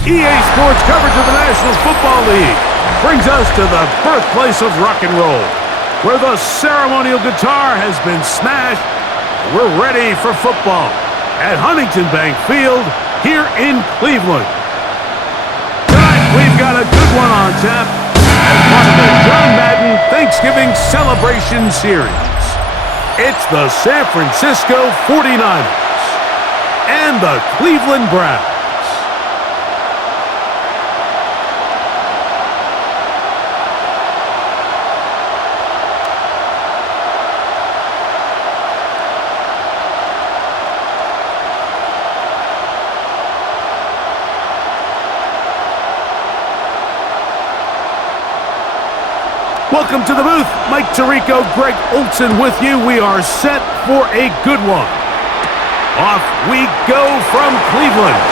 EA Sports coverage of the National Football League brings us to the birthplace of rock and roll, where the ceremonial guitar has been smashed. We're ready for football at Huntington Bank Field here in Cleveland. Tonight, we've got a good one on tap as part of the John Madden Thanksgiving Celebration Series. It's the San Francisco 49ers and the Cleveland Browns. Welcome to the booth. Mike Tirico, Greg Olson with you. We are set for a good one. Off we go from Cleveland.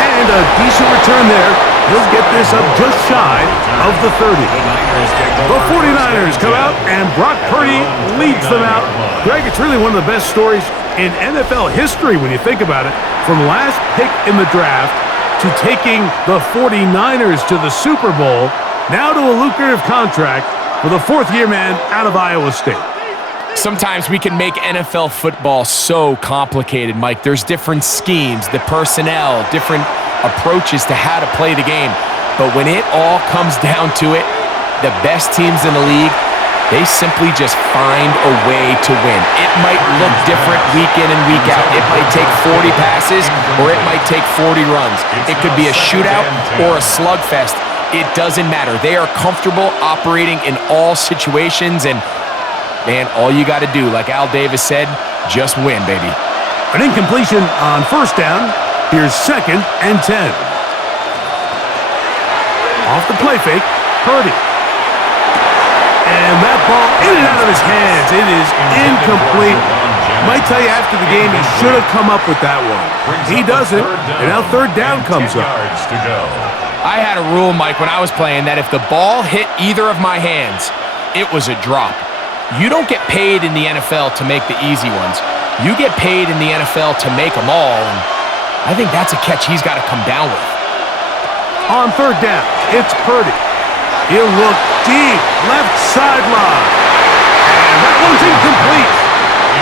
And a decent return there. He'll get this up just shy of the 30. The 49ers come out, and Brock Purdy leads them out. Greg, it's really one of the best stories in NFL history when you think about it. From last pick in the draft to taking the 49ers to the Super Bowl, now to a lucrative contract with a fourth-year man out of Iowa State. Sometimes we can make NFL football so complicated, Mike. There's different schemes, the personnel, different approaches to how to play the game. But when it all comes down to it, the best teams in the league, they simply just find a way to win. It might look different week in and week out. It might take 40 passes or it might take 40 runs. It could be a shootout or a slugfest. It doesn't matter. They are comfortable operating in all situations, and, man, all you got to do, like Al Davis said, just win, baby. An incompletion on first down. Here's 2nd and 10. Off the play fake, Purdy. And that ball in and out of his hands. It is incomplete. Might tell you after the game he should have come up with that one. He doesn't, and now third down comes up. I had a rule, Mike, when I was playing that if the ball hit either of my hands, it was a drop. You don't get paid in the NFL to make the easy ones. You get paid in the NFL to make them all, and I think that's a catch he's got to come down with. On third down, it's Purdy. He'll look deep, left sideline. And that one's incomplete.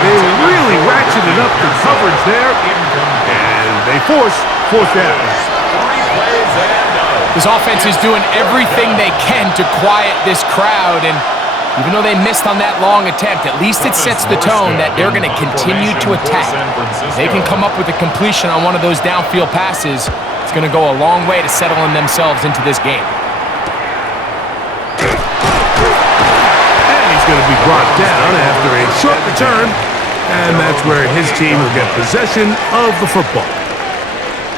They really ratcheted up the coverage there, and they force fourth down. This offense is doing everything they can to quiet this crowd, and even though they missed on that long attempt, at least it sets the tone that they're going to continue to attack. If they can come up with a completion on one of those downfield passes, it's going to go a long way to settling themselves into this game. And he's going to be brought down after a short return, and that's where his team will get possession of the football.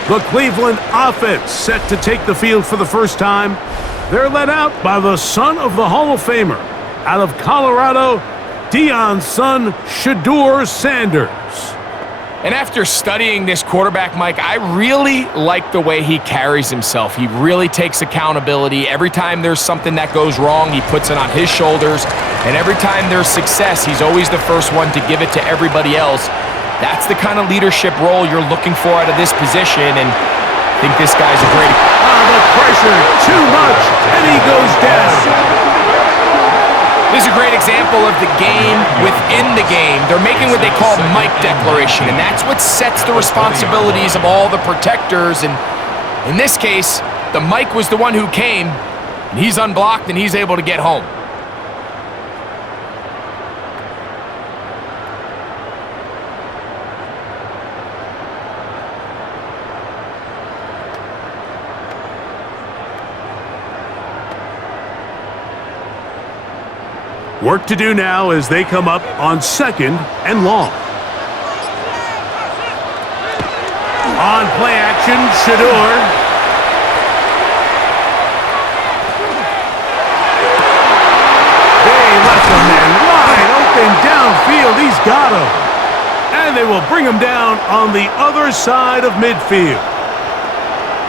The Cleveland offense set to take the field for the first time. They're led out by the son of the Hall of Famer out of Colorado, Deion's son, Shedeur Sanders. And after studying this quarterback, Mike, I really like the way he carries himself. He really takes accountability. Every time there's something that goes wrong, he puts it on his shoulders. And every time there's success, he's always the first one to give it to everybody else. That's the kind of leadership role you're looking for out of this position, and I think this guy's a great... The pressure, too much, and he goes down. This is a great example of the game within the game. They're making what they call Mike declaration, and that's what sets the responsibilities of all the protectors. And in this case, the Mike was the one who came, and he's unblocked, and he's able to get home. Work to do now as they come up on 2nd and long. On play action, Shedeur. They left the man wide open downfield. He's got him. And they will bring him down on the other side of midfield.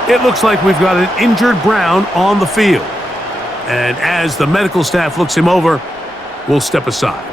It looks like we've got an injured Brown on the field. And as the medical staff looks him over, we'll step aside.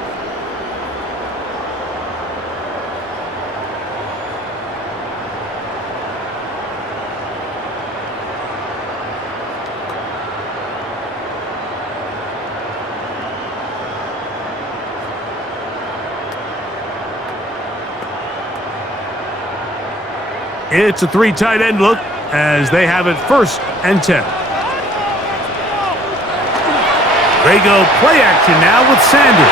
It's a 3 tight end look as they have it 1st and 10. They go play action now with Sanders.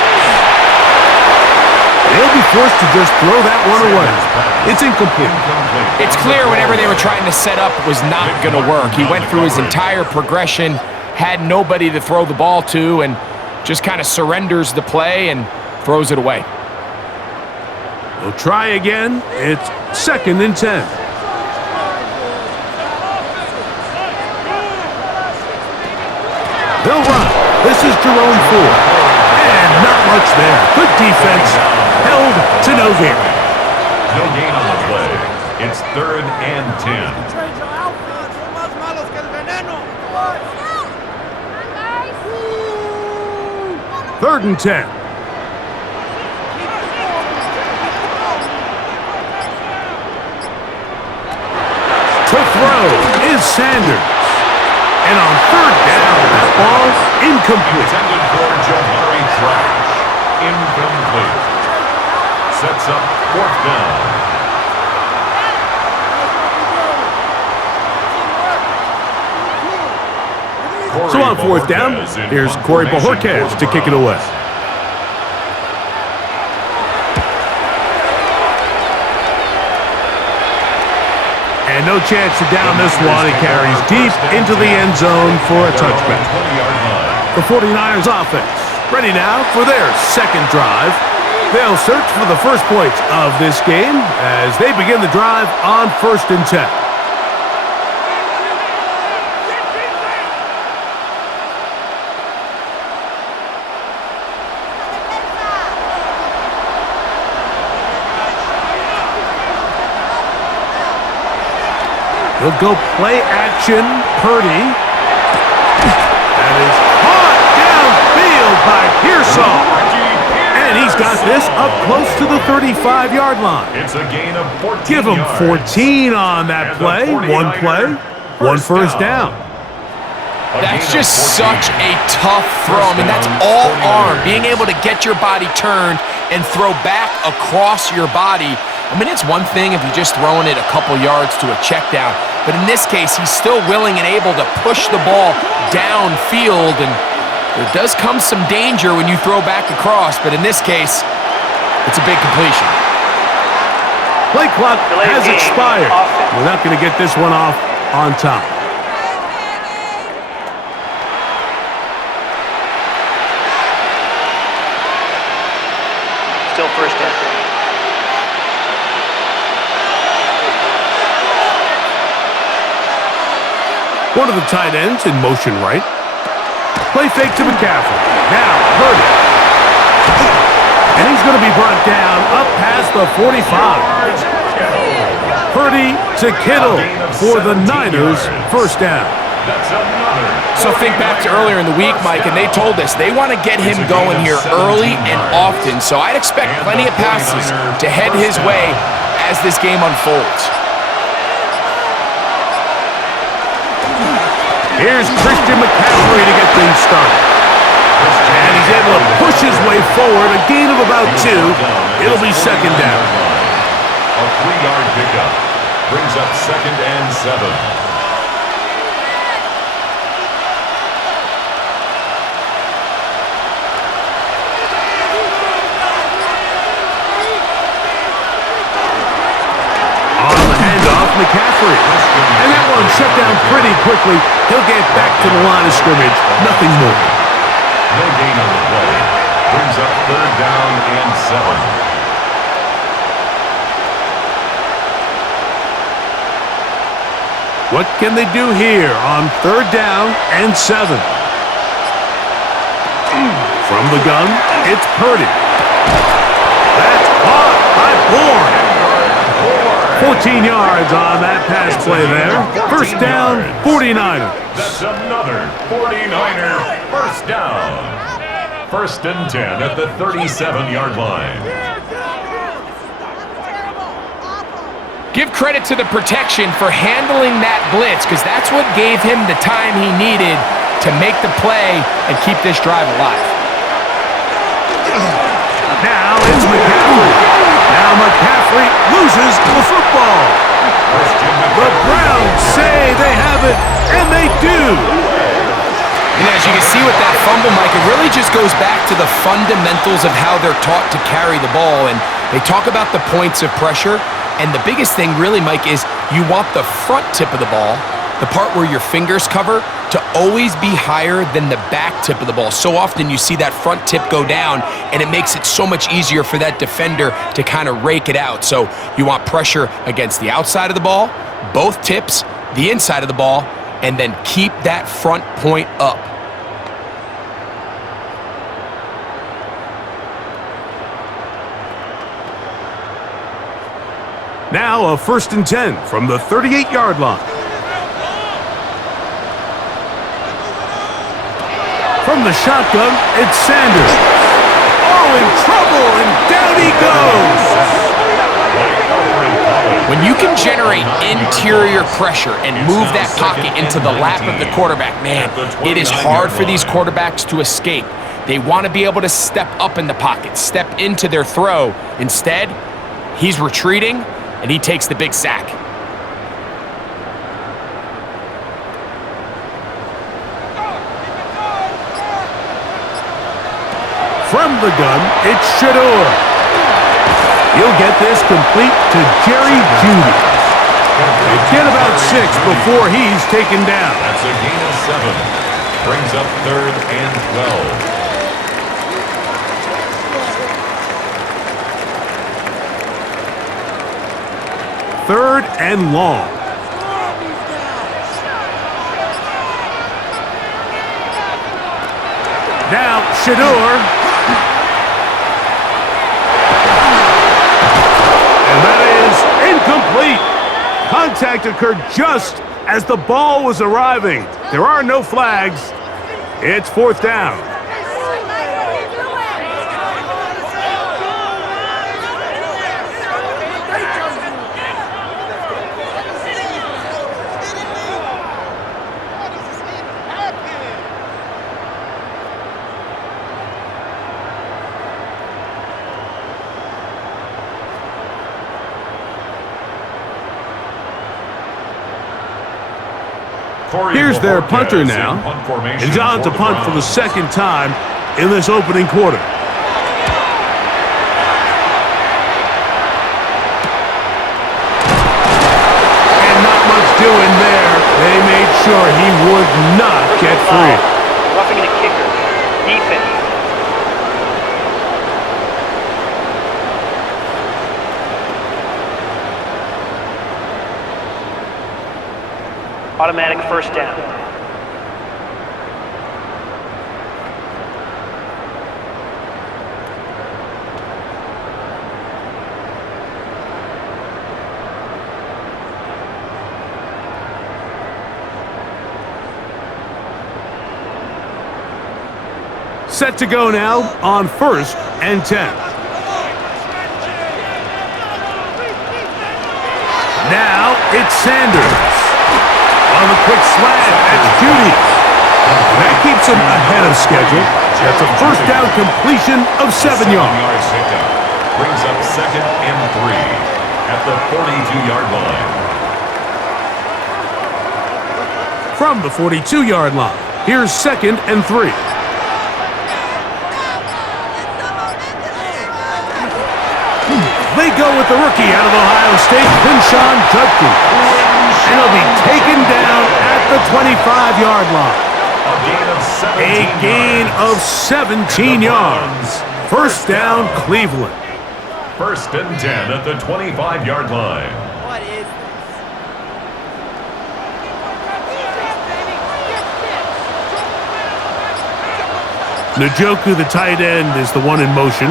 They'll be forced to just throw that one away. It's incomplete. It's clear whatever they were trying to set up was not going to work. He went through his entire progression, had nobody to throw the ball to, and just kind of surrenders the play and throws it away. We'll try again. It's 2nd and 10. They'll run. This is Jerome Ford. And not much there. Good defense. Held to no gain. No gain on the play. It's 3rd and 10. 3rd and 10. To throw is Sanders. And on 3rd down, that ball's incomplete. Intended for Jamari Thrash. Incomplete. Sets up 4th down. So on 4th down, here's Corey Bojorquez to kick it away. And no chance to down this one. It carries deep into the end zone for a touchback. The 49ers offense ready now for their 2nd drive. They'll search for the first points of this game as they begin the drive on 1st and 10. He'll go play action. Purdy. That is caught downfield by Pearsall. And he's got this up close to the 35-yard line. It's a gain of 14 Give him yards. 14 on that play. One play, one first down. That's just such a tough throw. I mean, that's all arm. Being able to get your body turned and throw back across your body. I mean, it's one thing if you're just throwing it a couple yards to a check down, but in this case, he's still willing and able to push the ball downfield, and there does come some danger when you throw back across, but in this case, it's a big completion. Play clock has expired. We're not going to get this one off on time. Still 1st down. One of the tight ends in motion right. Play fake to McCaffrey. Now, Purdy. And he's going to be brought down up past the 45. Purdy to Kittle for the Niners' 1st down. So think back to earlier in the week, Mike, and they told us they want to get him going here early and often. So I'd expect plenty of passes to head his way as this game unfolds. Here's Christian McCaffrey to get things started. And he's able to push his way forward, a gain of about 2. It'll be 2nd down. A 3-yard pickup brings up 2nd and 7. On the handoff, McCaffrey. And that one shut down pretty quickly. He'll get back to the line of scrimmage. Nothing more. No gain on the play. Brings up 3rd down and 7. What can they do here on 3rd down and 7? From the gun, it's Purdy. That's caught by Bourne. 14 yards on that pass play there. 1st down, 49ers. That's another 49er 1st down. 1st and 10 at the 37-yard line. Give credit to the protection for handling that blitz, because that's what gave him the time he needed to make the play and keep this drive alive. Now it's McCaffrey. Now McCaffrey loses the football. The Browns say they have it, and they do. And as you can see with that fumble, Mike, it really just goes back to the fundamentals of how they're taught to carry the ball. And they talk about the points of pressure. And the biggest thing really, Mike, is you want the front tip of the ball, the part where your fingers cover, to always be higher than the back tip of the ball. So often you see that front tip go down, and it makes it so much easier for that defender to kind of rake it out. So you want pressure against the outside of the ball, both tips, the inside of the ball, and then keep that front point up. Now a 1st and 10 from the 38-yard line. From the shotgun, it's Sanders. Oh, in trouble, and down he goes. When you can generate interior pressure and move that pocket into the lap of the quarterback, man, it is hard for these quarterbacks to escape. They want to be able to step up in the pocket, step into their throw. Instead, he's retreating, and he takes the big sack. From the gun, it's Shador. He'll get this complete to Jerry Jeudy. They get about 6 before he's taken down. That's a gain of 7. Brings up 3rd and 12. Third and long. Now Shador. And that is incomplete. Contact occurred just as the ball was arriving. There are no flags. It's 4th down. Here's their punter now. He's on to punt for the 2nd time in this opening quarter. And not much doing there. They made sure he would not get free. Roughing the kicker. Defense. Automatic 1st down. Set to go now on 1st and 10. Now it's Sanders. On the quick slant, that's Jeudy. That keeps him ahead of schedule. That's a 1st down completion of 7 yards. Brings up 2nd and 3 at the 42-yard line. From the 42-yard line, here's 2nd and 3. They go with the rookie out of Ohio State, Quinshon Judkins. And he'll be taken down at the 25-yard line. A gain of 17 yards. 1st down, Cleveland. 1st and 10 at the 25-yard line. What is this? Njoku, the tight end, is the one in motion.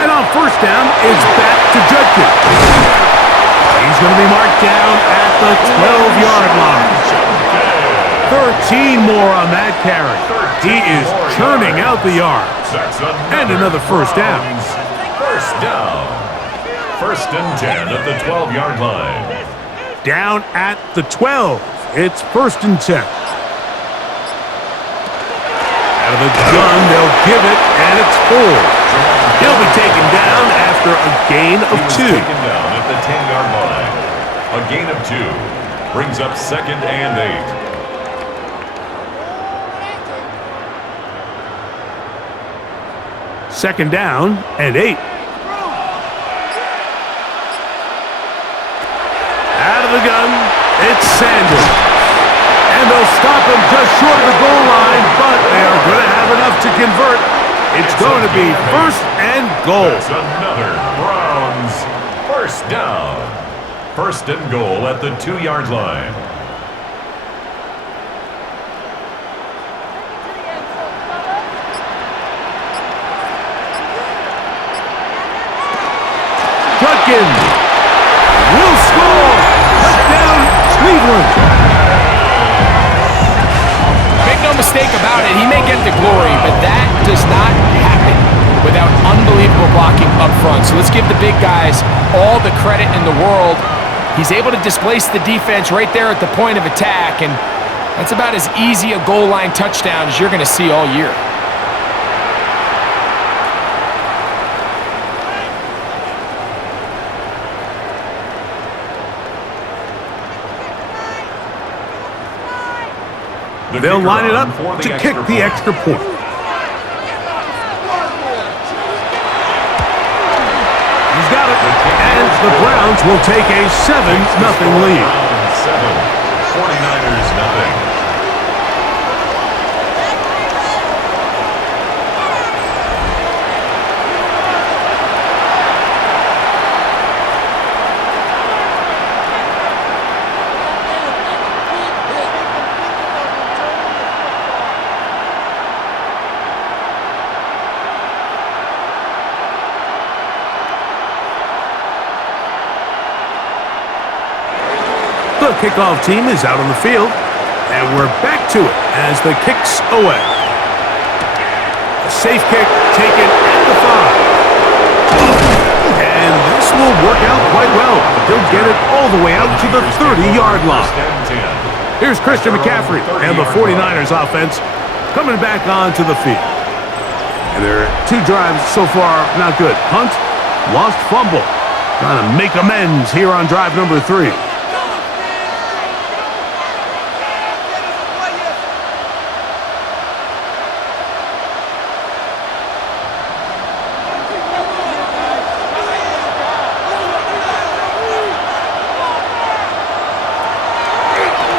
And on 1st down, it's back to Judkins. He's going to be marked down at the 12-yard line. 13 more on that carry. He is churning out the yards. And another 1st down. 1st down. 1st and 10 at the 12-yard line. Down at the 12. It's 1st and 10. Out of the gun, they'll give it, and it's 4. He'll He'll be taken down after a gain of He was 2. taken down at the 10-yard line. A gain of 2 brings up 2nd and 8. Second down and 8. Out of the gun, it's Sanders. And they'll stop him just short of the goal line, but they are going to have enough to convert. It's going to be 1st and goal. That's another Browns first down. 1st and goal at the 2-yard line. Judkin will score. Touchdown, Cleveland. Make no mistake about it, he may get the glory, but that does not happen without unbelievable blocking up front. So let's give the big guys all the credit in the world. He's able to displace the defense right there at the point of attack, and that's about as easy a goal line touchdown as you're going to see all year. They'll line it up to kick the extra point. He's got it, and the Browns will take a 7-0 lead. 49ers nothing. The kickoff team is out on the field, and we're back to it as the kick's away. A safe kick taken at the 5. And this will work out quite well. He'll get it all the way out to the 30-yard line. Here's Christian McCaffrey and the 49ers offense coming back onto the field. And their 2 drives so far not good. Punt, lost fumble. Trying to make amends here on drive number 3.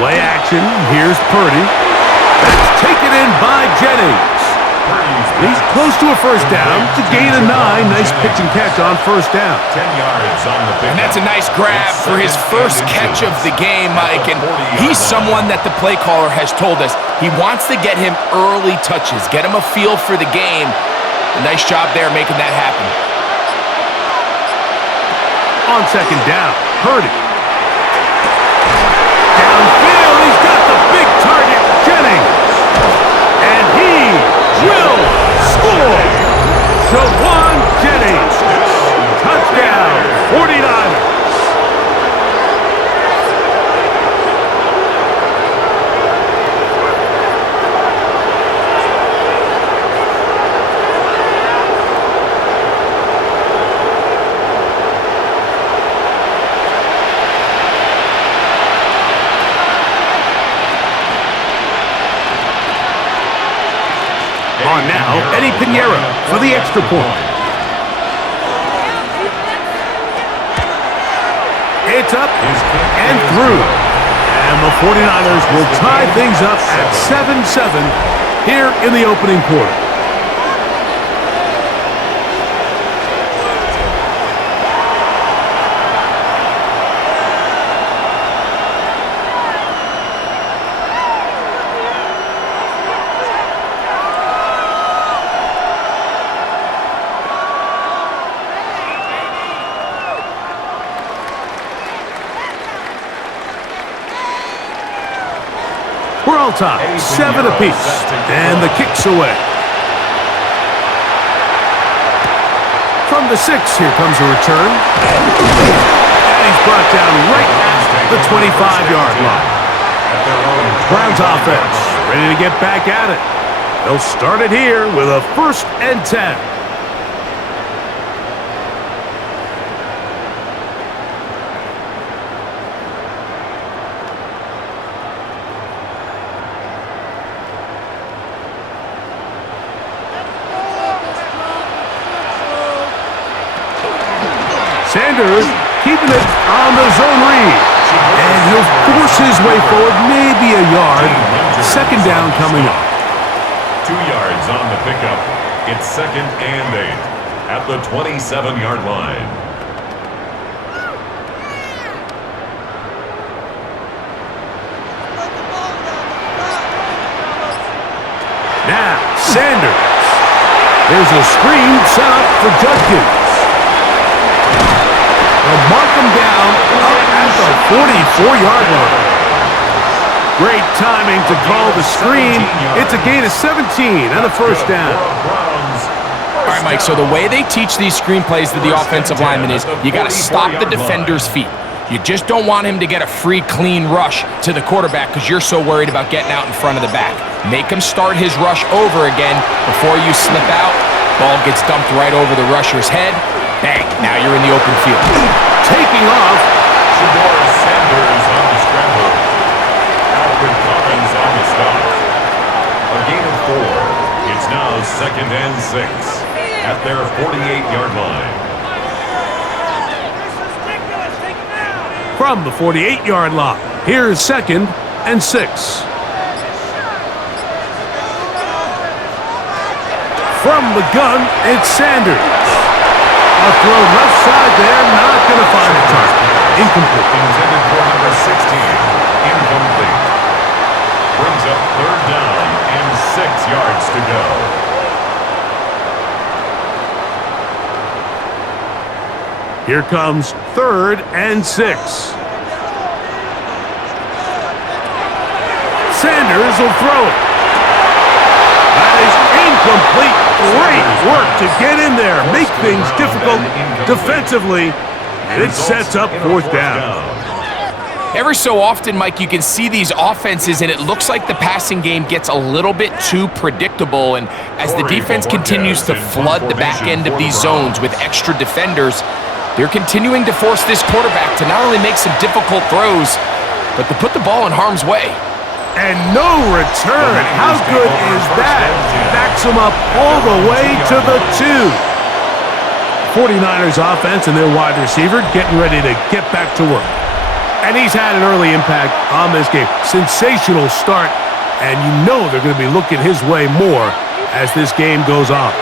Play action. Here's Purdy. That's taken in by Jennings. He's close to a first down to gain a 9. Nice pitch and catch on first down. 10 yards on the pickup. And that's a nice grab for his first catch of the game, Mike. And he's someone that the play caller has told us he wants to get him early touches, get him a feel for the game. A nice job there making that happen. On second down, Purdy. Downfield, he's got the big target, Jennings. And he will score. Jawan Jennings. Touchdown, 49ers. On now, Eddie Pinheiro for the extra point. It's up and through. And the 49ers will tie things up at 7-7 here in the opening quarter. We're all tied, 7 apiece, and the kick's away. From the 6, here comes a return. And he's brought down right at the 25-yard line. Browns offense ready to get back at it. They'll start it here with a 1st and 10. Sanders keeping it on the zone read. And he'll force his way forward, maybe a yard. Second down coming up. 2 yards on the pickup. It's 2nd and 8 at the 27-yard line. Now, Sanders. There's a screen set up for Judkins. They'll mark him down up at the 44-yard line. Great timing to call the screen. It's a gain of 17 and a first down. All right, Mike, so the way they teach these screenplays to the offensive lineman is you got to stop the defender's feet. You just don't want him to get a free, clean rush to the quarterback because you're so worried about getting out in front of the back. Make him start his rush over again before you slip out. Ball gets dumped right over the rusher's head. Bang, now you're in the open field. Taking off. Sanders on the scramble. Alfred Collins on the stop. A gain of 4. It's now 2nd and 6 at their 48-yard line. From the 48-yard line, here's 2nd and 6. From the gun, it's Sanders. A throw left side there, not going to find a target. Incomplete. Intended for number 16. Incomplete. Brings up 3rd down and 6 yards to go. Here comes 3rd and 6. Sanders will throw it. That is incomplete. Great work to get in there, make things difficult defensively, and it sets up 4th down. Every so often, Mike, you can see these offenses, and it looks like the passing game gets a little bit too predictable, and as the defense continues to flood the back end of these zones with extra defenders, they're continuing to force this quarterback to not only make some difficult throws, but to put the ball in harm's way. And no return. How good is that? Backs him up all the way to the 2. 49ers offense and their wide receiver getting ready to get back to work. And he's had an early impact on this game. Sensational start, and you know they're going to be looking his way more as this game goes on.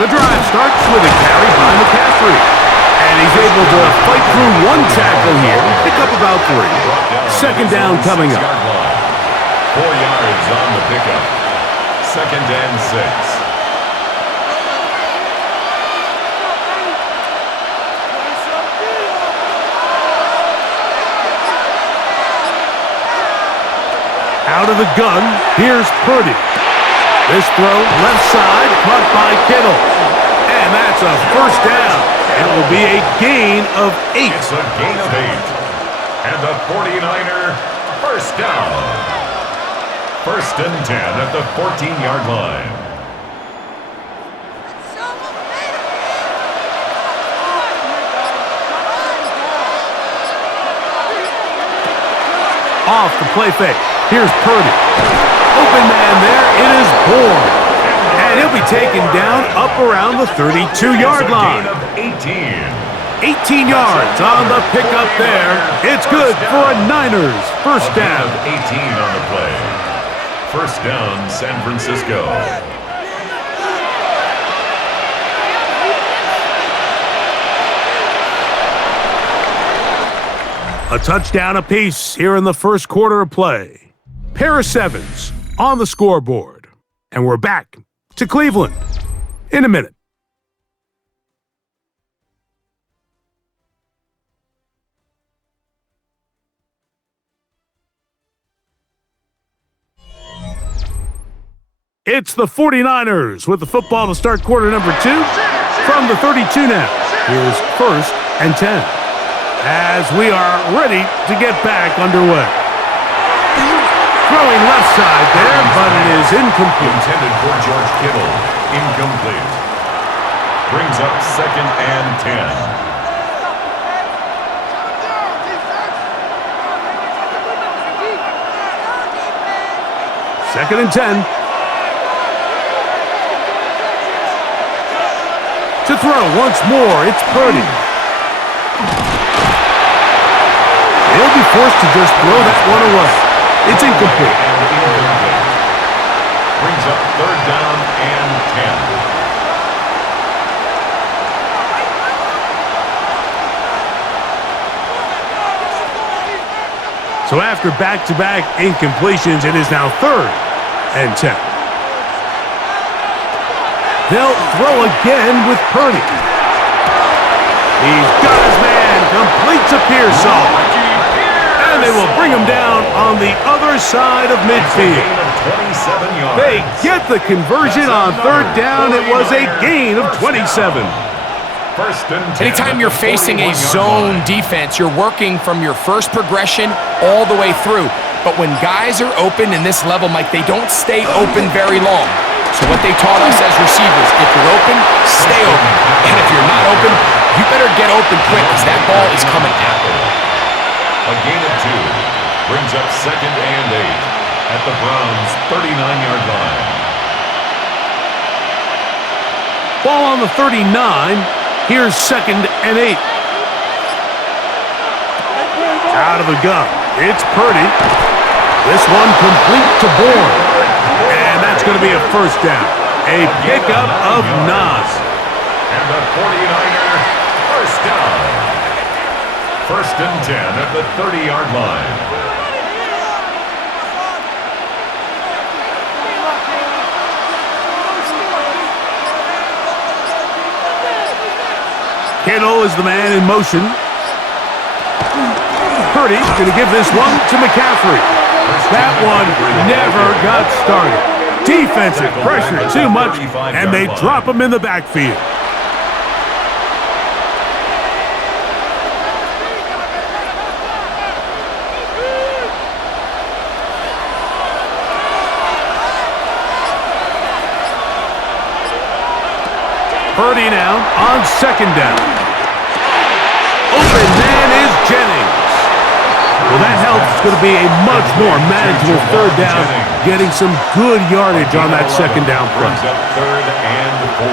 The drive starts with a carry by McCaffrey. And he's able to fight through one tackle here, pick up about 3. 2nd down coming up. 4 yards on the pickup. 2nd and 6. Out of the gun, here's Purdy. This throw, left side, caught by Kittle. And that's a first down. It will be a gain of 8. It's a gain of 8. And the 49er first down. 1st and 10 at the 14-yard line. Off the play fake. Here's Purdy. Open man there. It is Bourne. And he'll be taken down up around the 32-yard line. 18 yards on the pickup there. It's good for a Niners first down. 18 on the play. First down, San Francisco. A touchdown apiece here in the first quarter of play. Pair of 7s on the scoreboard. And we're back to Cleveland in a minute. It's the 49ers with the football to start quarter number 2 from the 32 now. Here's 1st and 10 as we are ready to get back underway. Throwing left side there, but it is incomplete. Intended for George Kittle. Incomplete. Brings up 2nd and 10. Second and 10. To throw once more, it's Purdy. He'll be forced to just throw that one away. It's incomplete. Brings up third down and 10. So after back-to-back incompletions, it is now third and 10. They'll throw again with Purdy. He's got his man, completes a Pearsall. And they will bring him down on the other side of midfield. They get the conversion on third down. It was a gain of 27. Anytime you're facing a zone defense, you're working from your first progression all the way through. But when guys are open in this level, Mike, they don't stay open very long. So what they taught us as receivers, if you're open, stay open. And if you're not open, you better get open quick because that ball is coming out. A gain of 2 brings up second and 8 at the Browns' 39-yard line. Ball on the 39. Here's second and 8. Out of the gun. It's Purdy. This one complete to Bourne. And that's going to be a first down. A pickup of 9. And the 49er first down. First and 10 at the 30-yard line. Kittle is the man in motion. Purdy going to give this one to McCaffrey. That one never got started. Defensive pressure too much, and they drop him in the backfield. Purdy now on second down. Open man is Jennings. Well, that helps. It's going to be a much more manageable third down, getting some good yardage on that second down play. Brings up third and 4.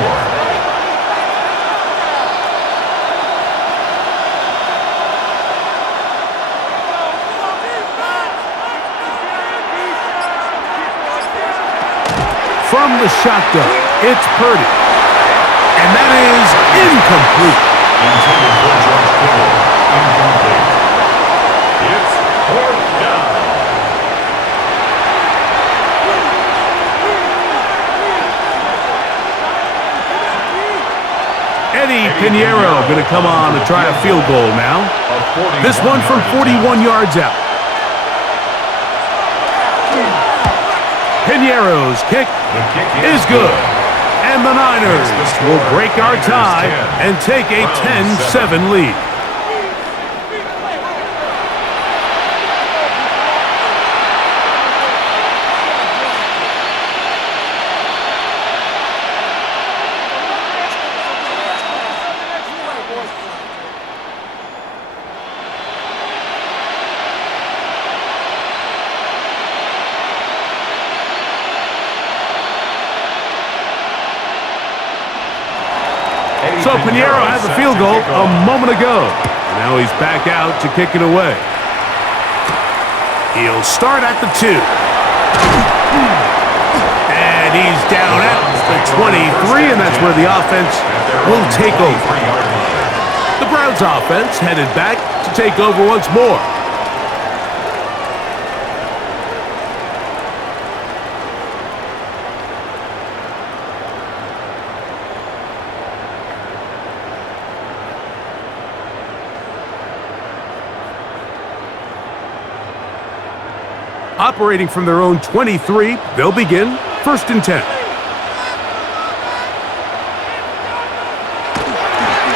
From the shotgun, it's Purdy. And that is incomplete. Intended for George Kittle. Incomplete. It's fourth down. Eddie Pinheiro going to come on to try a field goal now. This one from 41 yards out. Pinheiro's kick is good. And the Niners will break our tie and take a 10-7 lead. So Pinheiro had the field goal a moment ago. And now he's back out to kick it away. He'll start at the 2. And he's down at the 23, and that's where the offense will take over. The Browns offense headed back to take over once more. Operating from their own 23, they'll begin first and 10.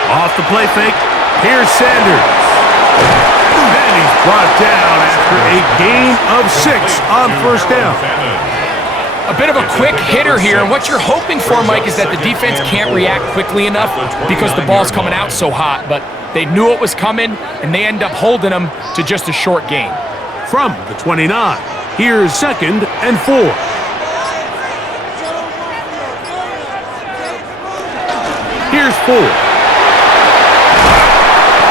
Off the play fake, here's Sanders. And he's brought down after a gain of 6 on first down. A bit of a quick hitter here, and what you're hoping for, Mike, is that the defense can't react quickly enough because the ball's coming out so hot, but they knew it was coming, and they end up holding them to just a short gain. From the 29, here's second and 4. 4.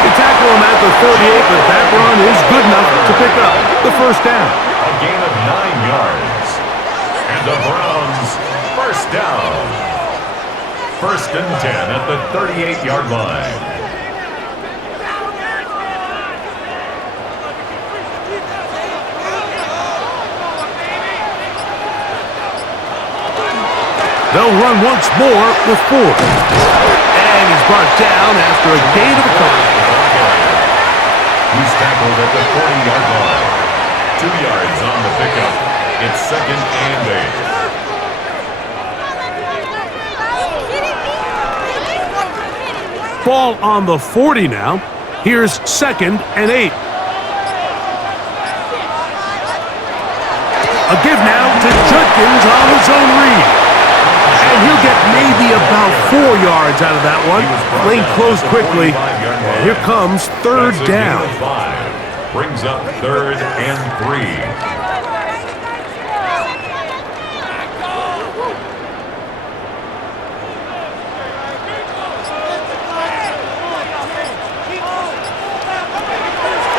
They tackle him at the 38, but that run is good enough to pick up the first down. A gain of 9 yards. And the Browns, first down. 1st and 10 at the 38-yard line. They'll run once more with 4. And he's brought down after a gain of a couple. He's tackled at the 40-yard line. 2 yards on the pickup. It's 2nd and 8. Ball on the 40 now. Here's 2nd and 8. A give now to Judkins on his own read. And he'll get maybe about 4 yards out of that one. Lane closed quickly. And here comes 3rd down. Brings up 3rd and 3.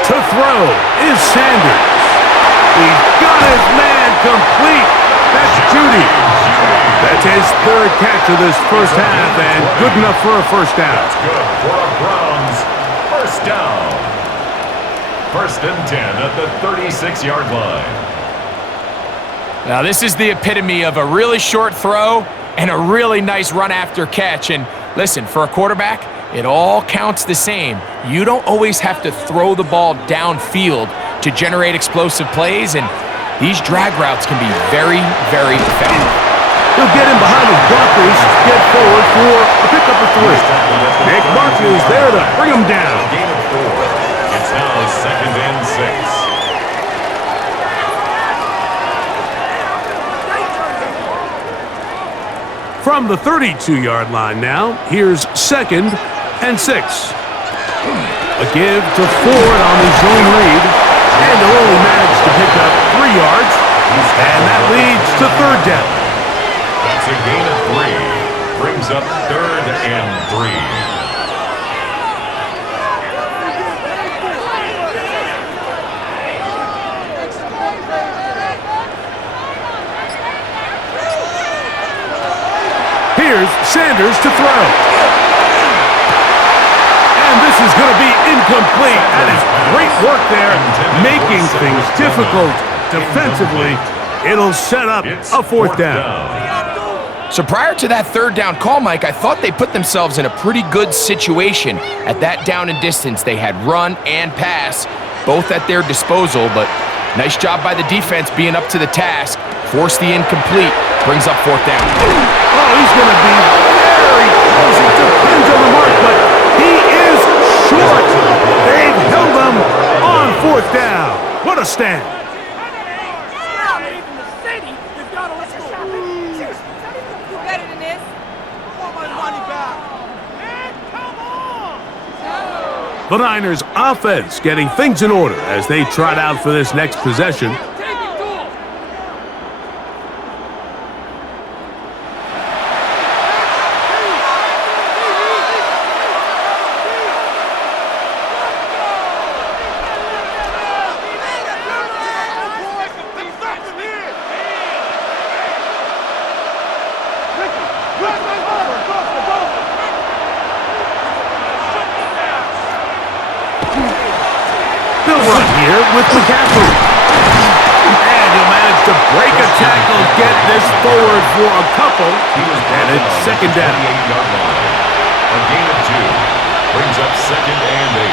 To throw is Sanders. He's got his man complete. That's Judy. That's his 3rd catch of this first half, and good enough for a first down. That's good for a Browns first down. 1st and 10 at the 36-yard line. Now, this is the epitome of a really short throw and a really nice run after catch. And listen, for a quarterback, it all counts the same. You don't always have to throw the ball downfield to generate explosive plays, and these drag routes can be very, very effective. He'll get in behind his blockers, get forward for a pickup of 3. Nick Martin is there to bring him down. Gain of 4. It's now 2nd and 6. From the 32-yard line now, here's 2nd and 6. A give to Ford on his own read, and they'll only manage to pick up 3 yards, and that leads to 3rd down. That's a gain of 3. Brings up 3rd and 3. Here's Sanders to throw. And this is going to be incomplete. That is great work there, making things difficult defensively. It'll set up a 4th down. So prior to that 3rd down call, Mike, I thought they put themselves in a pretty good situation. At that down and distance, they had run and pass, both at their disposal, but nice job by the defense being up to the task. Force the incomplete, brings up 4th down. Oh, he's going to be very close. It depends on the mark, but he is short. They've held him on 4th down. What a stand. The Niners offense getting things in order as they trot out for this next possession. With McCaffrey. And he'll manage to break a tackle, get this forward for a couple, and it's 2nd down. A gain of 2. Brings up 2nd and 8.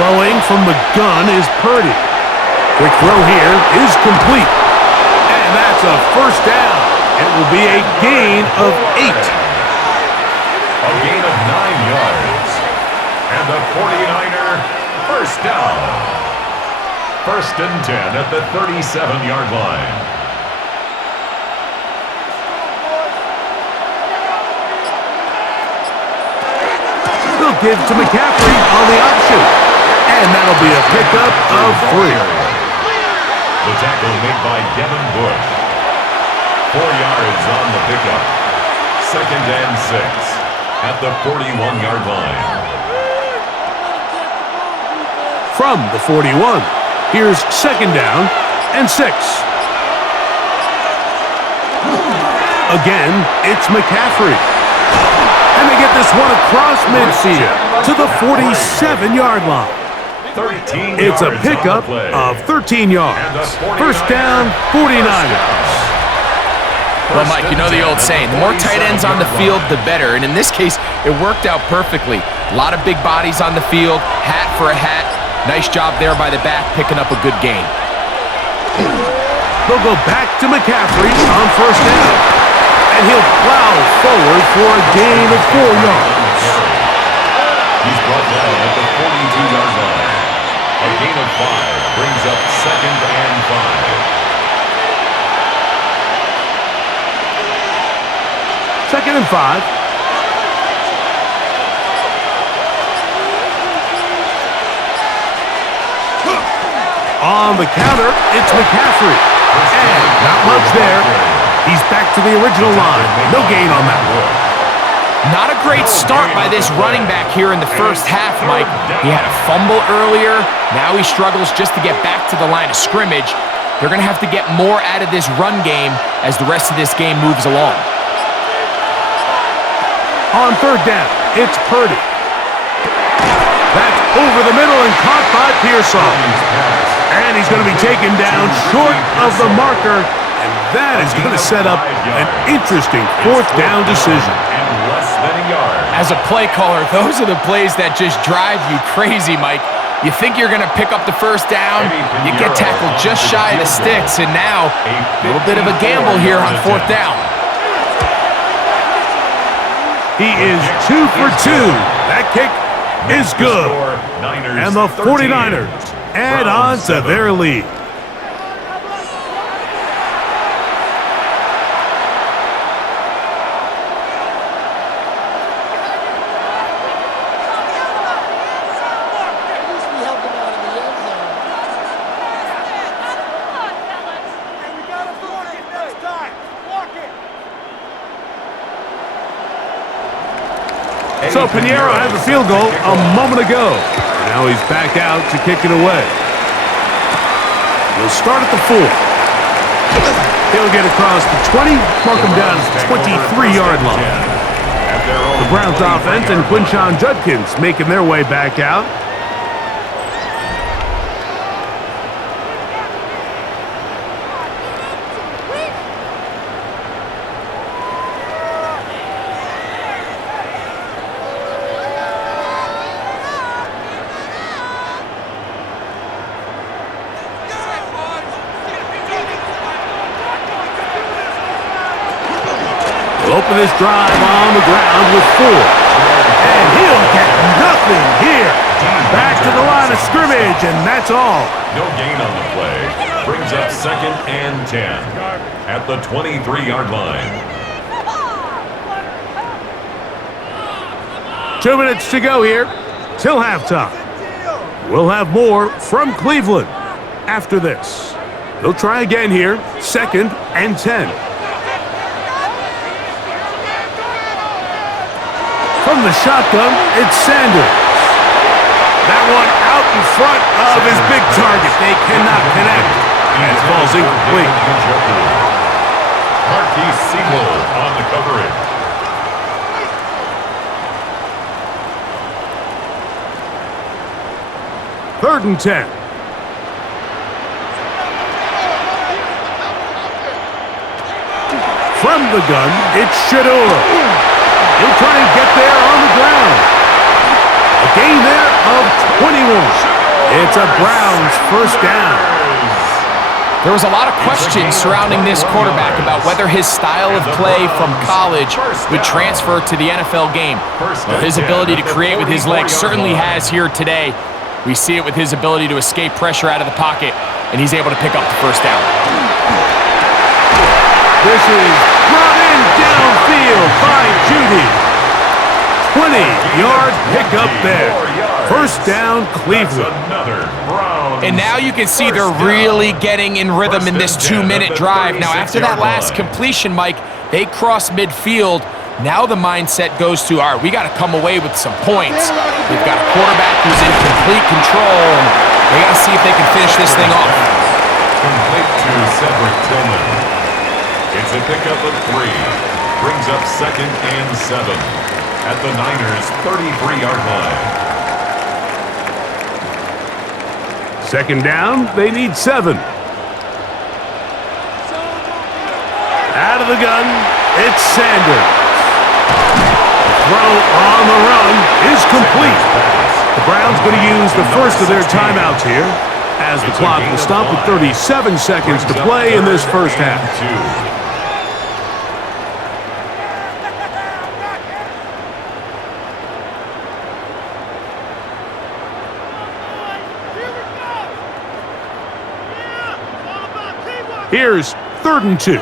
Throwing from the gun is Purdy. Quick throw here is complete. And that's a first down. It will be a gain of 8. A gain of 9 yards. And the 49er first down. 1st and 10 at the 37-yard line. He'll give to McCaffrey on the option. And that'll be a pickup of 3. The tackle made by Devin Bush. 4 yards on the pickup. 2nd and 6 at the 41-yard line. From the 41, here's 2nd down and 6. Again, it's McCaffrey. And they get this one across midfield to the 47-yard line. It's a pickup of 13 yards. 1st down, 49ers. Well, Mike, you know the old saying, the more tight ends on the field, the better. And in this case, it worked out perfectly. A lot of big bodies on the field, hat for a hat. Nice job there by the back, picking up a good gain. They'll go back to McCaffrey on 1st down. And he'll plow forward for a gain of 4 yards. He's brought down at the 42-yard line. A gain of 5 brings up 2nd and 5. 2nd and 5. On the counter, it's McCaffrey. And not much there. He's back to the original line. No gain on that one. Not a great start by this running back here in the first half, Mike. He had a fumble earlier. Now he struggles just to get back to the line of scrimmage. They're going to have to get more out of this run game as the rest of this game moves along. On 3rd down, it's Purdy. That's over the middle and caught by Pearsall. And he's going to be taken down short of the marker. And that is going to set up an interesting 4th down decision. As a play caller, those are the plays that just drive you crazy, Mike. You think you're going to pick up the 1st down, you get tackled just shy of the sticks, and now a little bit of a gamble here on 4th down. He is 2 for 2. That kick is good. And the 49ers add on to their lead. So Pinheiro had the field goal a moment ago. Now he's back out to kick it away. He'll start at the 4. He'll get across the 20, mark him down at the 23-yard line. The Browns offense and Quinshon Judkins making their way back out. Open this drive on the ground with 4. And he'll get nothing here. Back to the line of scrimmage, and that's all. No gain on the play. Brings up 2nd and 10 at the 23-yard line. 2 minutes to go here till halftime. We'll have more from Cleveland after this. They'll try again here, 2nd and 10. From the shotgun, it's Sanders. That one out in front of his big target. They cannot connect. And it falls incomplete. Marquis Sewell on the coverage. Third and 10. From the gun, it's Shador. He'll try and get there on the ground. A gain there of 21. It's a Browns 1st down. There was a lot of questions surrounding this quarterback about whether his style of play from college would transfer to the NFL game. Well, his ability to create with his legs certainly has here today. We see it with his ability to escape pressure out of the pocket, and he's able to pick up the 1st down. This is brought in downfield by Judy. 20 yard pickup there. First down, Cleveland. And now you can see they're really getting in rhythm in this 2-minute drive. Now, after that last completion, Mike, they cross midfield. Now the mindset goes to, all right, we got to come away with some points. We've got a quarterback who's in complete control, and they got to see if they can finish this thing off. Complete to Cedric Tillman. It's a pickup of 3. Brings up 2nd and 7 at the Niners' 33-yard line. Second down, they need 7. Out of the gun, it's Sanders. The throw on the run is complete. The Browns going to use the first of their timeouts here, as the clock will stop with 37 seconds to play in this first half. Here's 3rd and 2.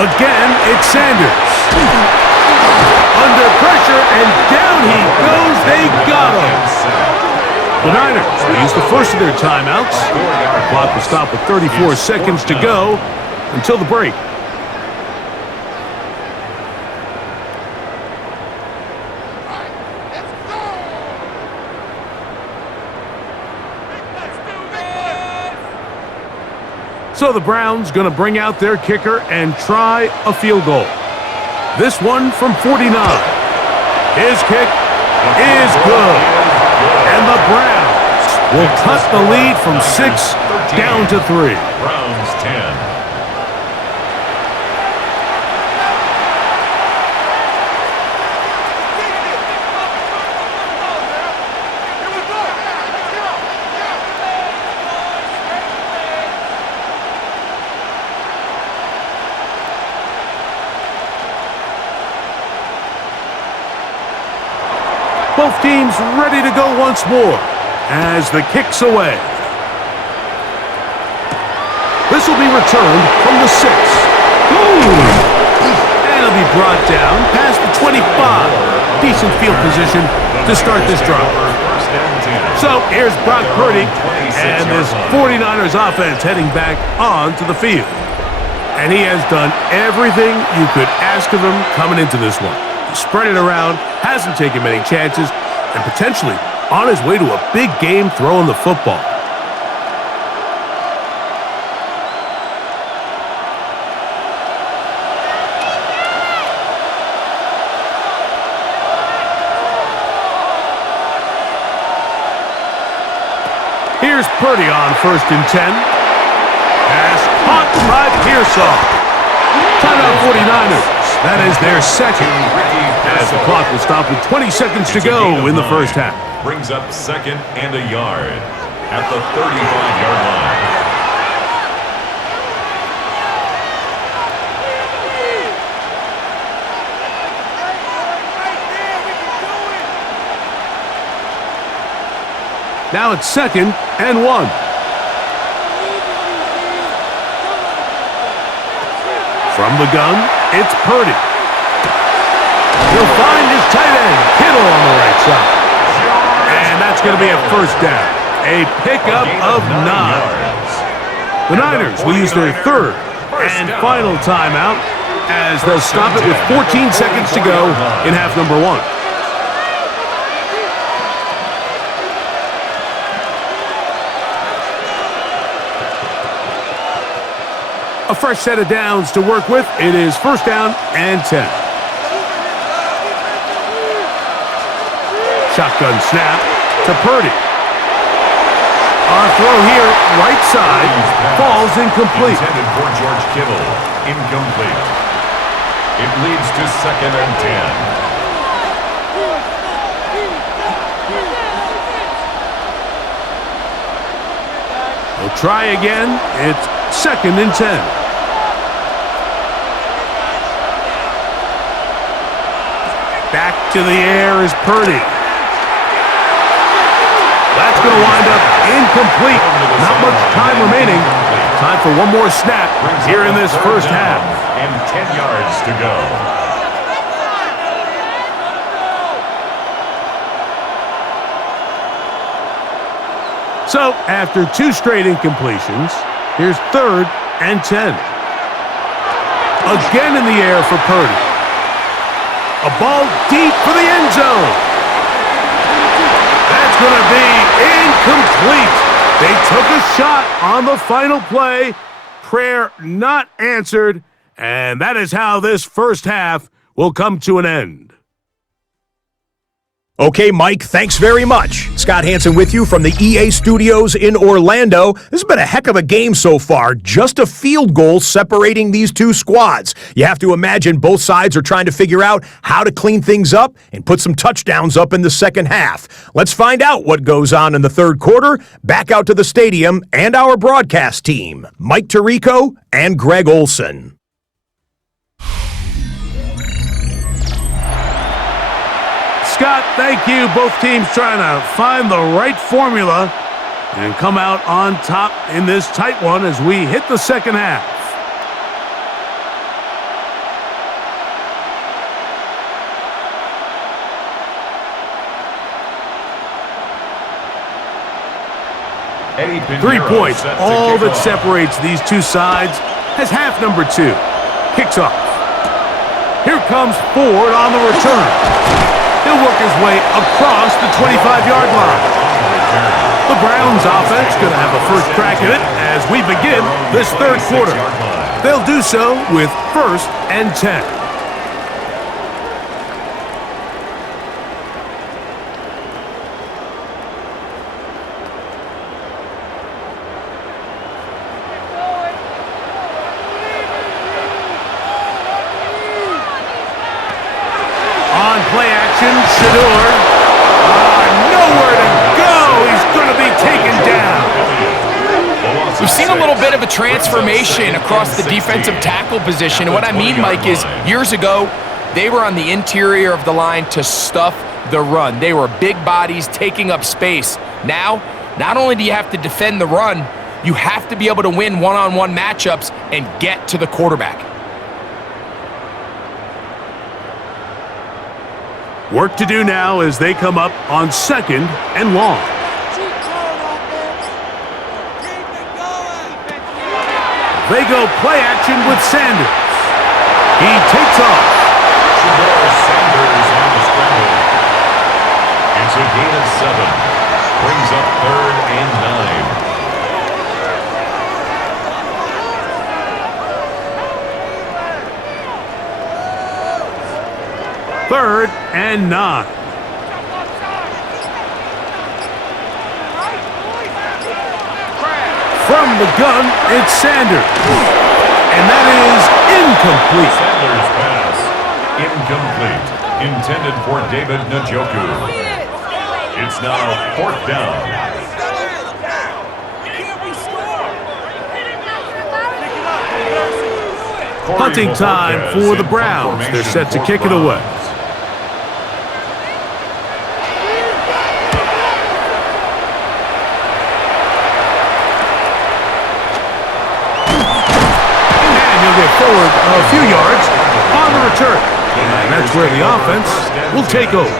Again, it's Sanders. Under pressure, and down he goes. They got him. The Niners will use the first of their timeouts. The clock will stop with 34 seconds to go until the break. So the Browns going to bring out their kicker and try a field goal. This one from 49. His kick is good. And the Browns will cut the lead from 6 down to 3. Browns 10. Both teams ready to go once more as the kick's away. This will be returned from the 6. And it'll be brought down past the 25. Decent field position to start this drive. So here's Brock Purdy and this 49ers offense heading back onto the field. And he has done everything you could ask of him coming into this one. Spread it around, hasn't taken many chances, and potentially on his way to a big game throwing the football. Here's Purdy on 1st and 10. Pass caught by Pearsall. Timeout 49ers. That is their second, as the clock will stop with 20 seconds to go in the first half. Brings up 2nd and a yard at the 35-yard line. Now it's 2nd and 1. From the gun, it's Purdy. He'll find his tight end, Kittle, on the right side. And that's going to be a first down. A pickup of 9. The Niners will use their 3rd and final timeout as they'll stop it with 14 seconds to go in half number 1. A fresh set of downs to work with. It is 1st down and 10. Shotgun snap to Purdy. Our throw here, right side, falls incomplete. Intended for George Kittle, incomplete. It leads to 2nd and 10. We'll try again. It's 2nd and 10. Back to the air is Purdy. That's going to wind up incomplete. Not much time remaining. Time for one more snap here in this first half. and 10 yards to go. So, after 2 straight incompletions, here's 3rd and 10. Again in the air for Purdy. A ball deep for the end zone. That's going to be incomplete. They took a shot on the final play. Prayer not answered. And that is how this first half will come to an end. Okay, Mike, thanks very much. Scott Hansen with you from the EA Studios in Orlando. This has been a heck of a game so far. Just a field goal separating these two squads. You have to imagine both sides are trying to figure out how to clean things up and put some touchdowns up in the second half. Let's find out what goes on in the third quarter. Back out to the stadium and our broadcast team, Mike Tirico and Greg Olson. Scott, thank you. Both teams trying to find the right formula and come out on top in this tight one as we hit the second half. Eddie 3 Pinheiro points, set to all kick that off. separates these two sides as half number 2 kicks off. Here comes Ford on the return. He'll work his way across the 25-yard line. The Browns offense going to have a first crack at it as we begin this third quarter. They'll do so with 1st and 10. Play action, Shador. Nowhere to go. He's going to be taken down. We've seen a little bit of a transformation across the defensive tackle position. And what I mean, Mike, is years ago, they were on the interior of the line to stuff the run. They were big bodies taking up space. Now, not only do you have to defend the run, you have to be able to win one-on-one matchups and get to the quarterback. Work to do now as they come up on 2nd and long. They go play action with Sanders. He takes off. Sanders on the scramble. It's a gain of 7. Brings up 3rd and 9. 3rd and 9. From the gun, it's Sanders. And that is incomplete. Sanders' pass. Incomplete. Intended for David Njoku. It's now 4th down. Punting time for the Browns. They're set to kick it away. Forward a few yards on the return. And that's where the offense will take over.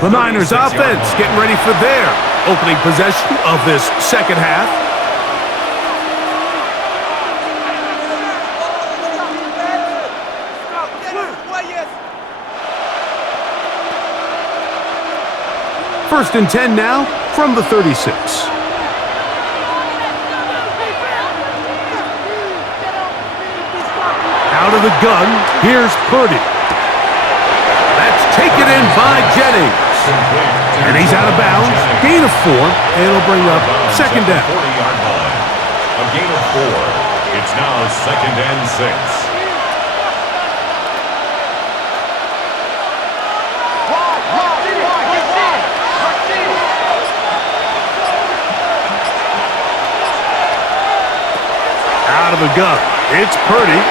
The Niners offense getting ready for their opening possession of this second half. First and 10 now from the 36. Out of the gun, here's Purdy. That's taken in by Jennings. And he's out of bounds. Gain of 4, and it'll bring up 2nd down. 40-yard line. A gain of 4. It's now 2nd and 6. Out of the gun, it's Purdy.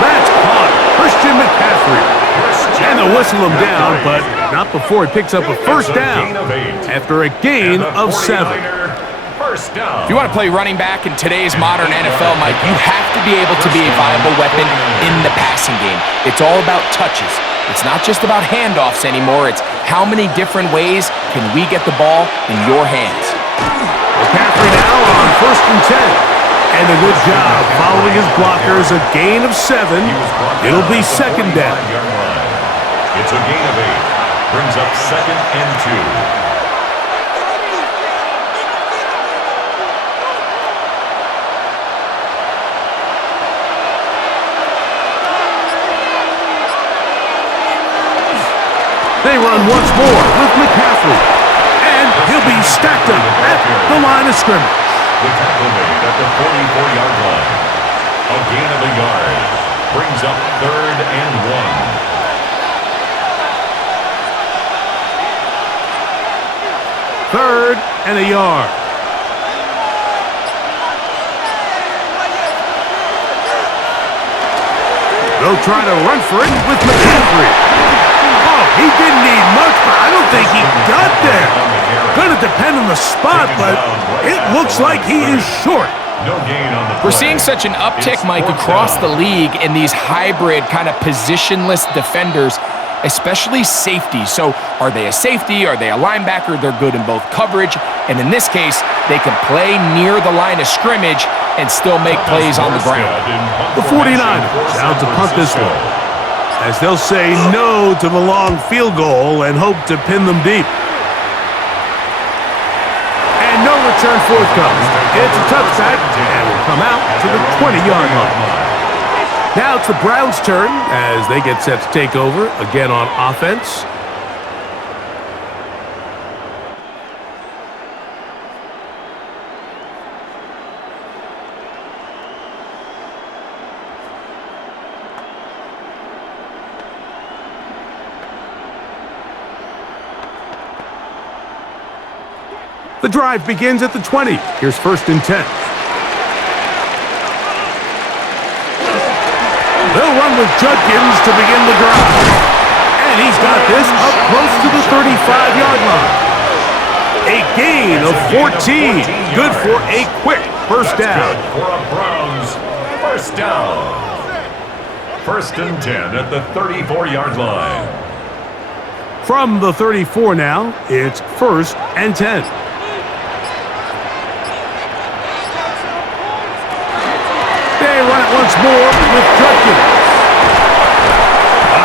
That's caught. Christian McCaffrey. And they'll whistle him down, but not before he picks up a first down after a gain of 7. First down. If you want to play running back in today's modern NFL, Mike, you have to be able to be a viable weapon in the passing game. It's all about touches. It's not just about handoffs anymore. It's how many different ways can we get the ball in your hands. McCaffrey now on 1st and 10. And a good job following his blockers. A gain of 7. It'll be 2nd down. It's a gain of 8. Brings up 2nd and 2. They run once more with McCaffrey. And he'll be stacked up at the line of scrimmage. The tackle made at the 44-yard line. A gain of a yard. Brings up 3rd and 1. 3rd and a yard. They'll try to run for it with McCaffrey. He didn't need much, but I don't think he got there. Going to depend on the spot, but it looks like he is short. No gain on the play. We're seeing such an uptick, Mike, across the league in these hybrid kind of positionless defenders, especially safety. So are they a safety? Are they a linebacker? They're good in both coverage. And in this case, they can play near the line of scrimmage and still make plays on the ground. The 49ers out to punt this one, as they'll say no to the long field goal and hope to pin them deep. And no return forthcoming. It's a touchback, and will come out to the 20-yard line. Now it's the Browns' turn as they get set to take over, again on offense. The drive begins at the 20. Here's 1st and 10. They'll run with Judkins to begin the drive. And he's got this up close to the 35-yard line. A gain of 14. Good for a quick first down. For a Browns first down. 1st and 10 at the 34-yard line. From the 34 now, it's 1st and 10. Run it once more with Judkins.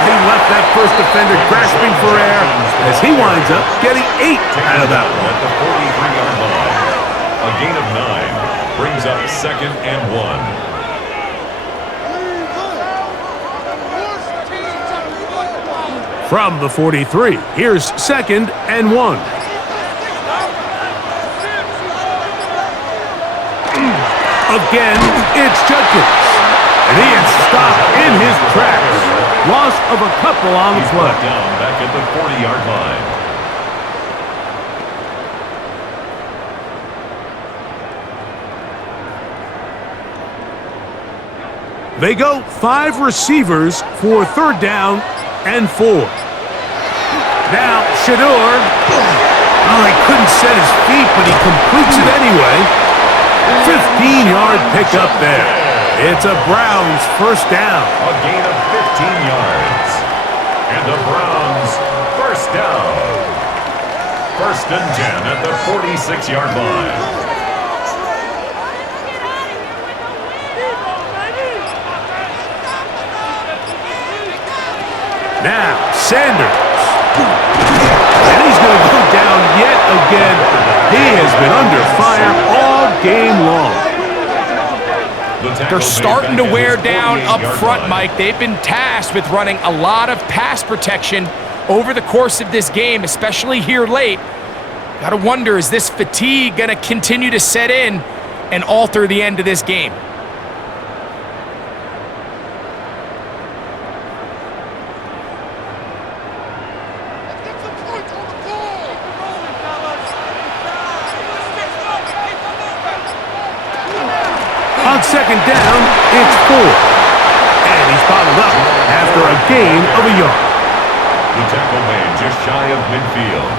He left that first defender grasping for air as he winds up getting 8 out of that one. At the 43-yard line. A gain of 9 brings up 2nd and 1. From the 43, here's 2nd and 1. Again, it's Judkins. And he is stopped in his tracks. Loss of a couple on the play. Down back at the 40-yard line. They go 5 receivers for 3rd down and 4. Now, Shador. Oh, he couldn't set his feet, but he completes it anyway. 15-yard pickup there. It's a Browns first down. A gain of 15 yards. And the Browns first down. 1st and 10 at the 46-yard line. Now, Sanders. And he's going to go down yet again. He has been under fire all game long. They're starting to wear down up front, Mike. They've been tasked with running a lot of pass protection over the course of this game, especially here late. Got to wonder, is this fatigue going to continue to set in and alter the end of this game? On 2nd down, it's 4. And he's bottled up after a gain of a yard. The tackle made just shy of midfield.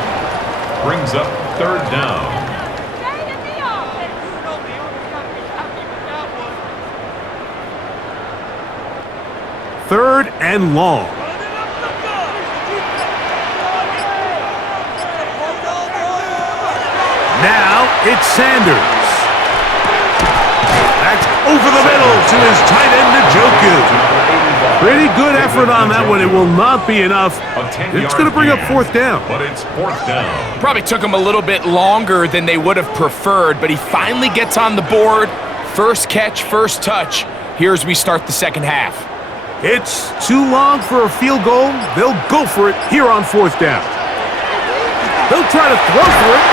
Brings up 3rd down. 3rd and long. Now it's Sanders. That's over the middle to his tight end, Njoku. Pretty good effort on that one. It will not be enough. It's going to bring up 4th down. But it's 4th down. Probably took him a little bit longer than they would have preferred, but he finally gets on the board. First catch, first touch. Here as we start the second half. It's too long for a field goal. They'll go for it here on 4th down. They'll try to throw for it.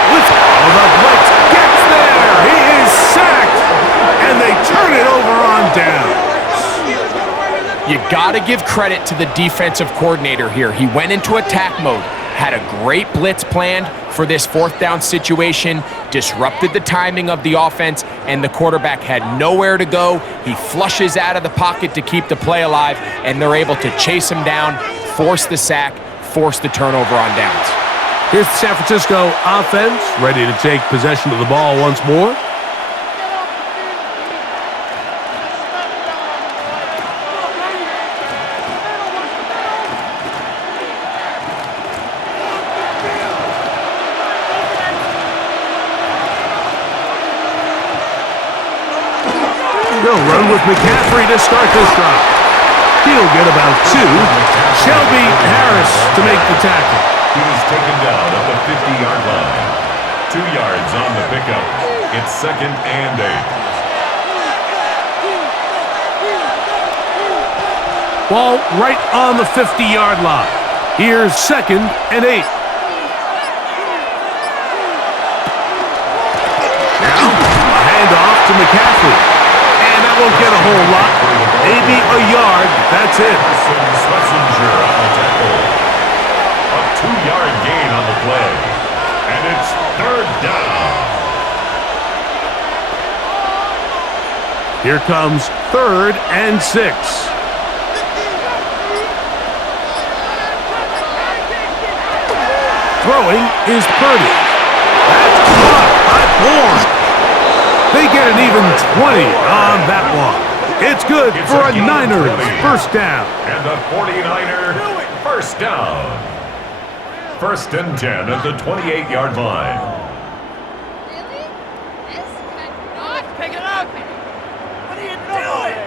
The blitz gets there. He is sacked. And they turn it over on down. You got to give credit to the defensive coordinator here. He went into attack mode, had a great blitz planned for this 4th down situation, disrupted the timing of the offense, and the quarterback had nowhere to go. He flushes out of the pocket to keep the play alive, and they're able to chase him down, force the sack, force the turnover on downs. Here's the San Francisco offense, ready to take possession of the ball once more. They'll run with McCaffrey to start this drive. He'll get about 2. Shelby Harris to make the tackle. He's taken down at the 50-yard line. 2 yards on the pickup. It's 2nd and 8. Ball right on the 50-yard line. Here's 2nd and 8. Now, a handoff to McCaffrey. Won't get a whole lot, maybe a yard, that's it. Schlesinger on the tackle. A 2-yard gain on the play. And it's 3rd down. Here comes 3rd and 6. Throwing is Purdy. That's caught by Bourne. They get an even 20 on that one. It's good for a Niners first down. And a 49er first down. 1st and 10 at the 28-yard line. Really? This cannot pick it up. What are you doing?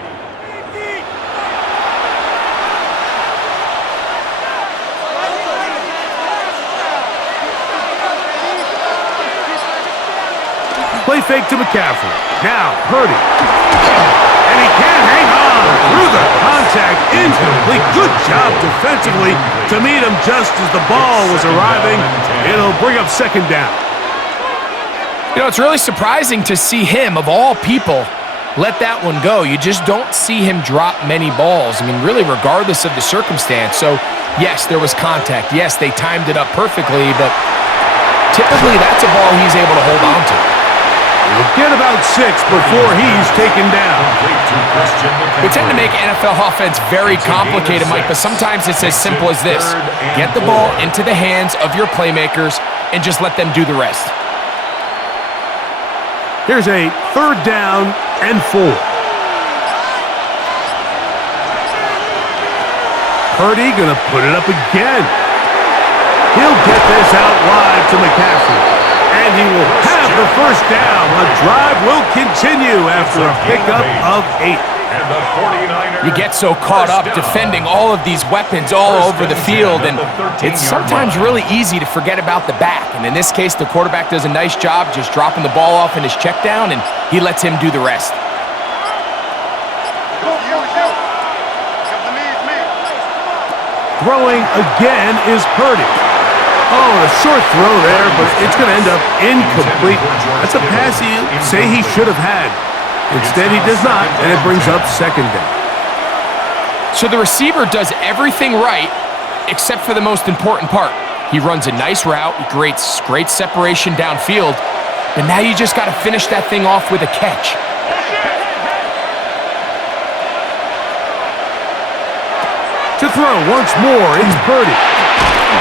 Play fake to McCaffrey. Now, Purdy. And he can't hang on through the contact. Incomplete. Good job defensively to meet him just as the ball was arriving. It'll bring up 2nd down. You know, it's really surprising to see him, of all people, let that one go. You just don't see him drop many balls. I mean, really, regardless of the circumstance. So, yes, there was contact. Yes, they timed it up perfectly, but typically that's a ball he's able to hold on to. He'll get about 6 before he's taken down. We tend to make NFL offense very complicated, Mike, but sometimes it's as simple as this. Get the ball into the hands of your playmakers and just let them do the rest. Here's a 3rd down and 4. Purdy gonna put it up again. He'll get this out wide to McCaffrey. And he will have the first down. The drive will continue after a pickup of 8. You get so caught up defending all of these weapons all over the field, and it's sometimes really easy to forget about the back. And in this case, the quarterback does a nice job just dropping the ball off in his check down, and he lets him do the rest. Throwing again is Purdy. Oh, a short throw there, but it's going to end up incomplete. That's a pass you say he should have had. Instead, he does not, and it brings up 2nd down. So the receiver does everything right, except for the most important part. He runs a nice route, great separation downfield, but now you just got to finish that thing off with a catch. To throw once more, it's Purdy.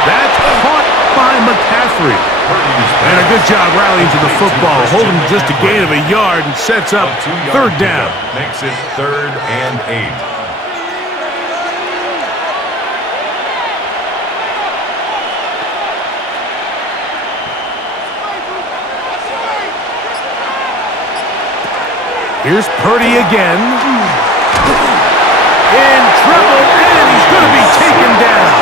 That's caught by McCaffrey. And a good job rallying to the football, holding just a gain of a yard and sets up 3rd down. Makes it 3rd and 8. Here's Purdy again. In trouble, and he's going to be taken down.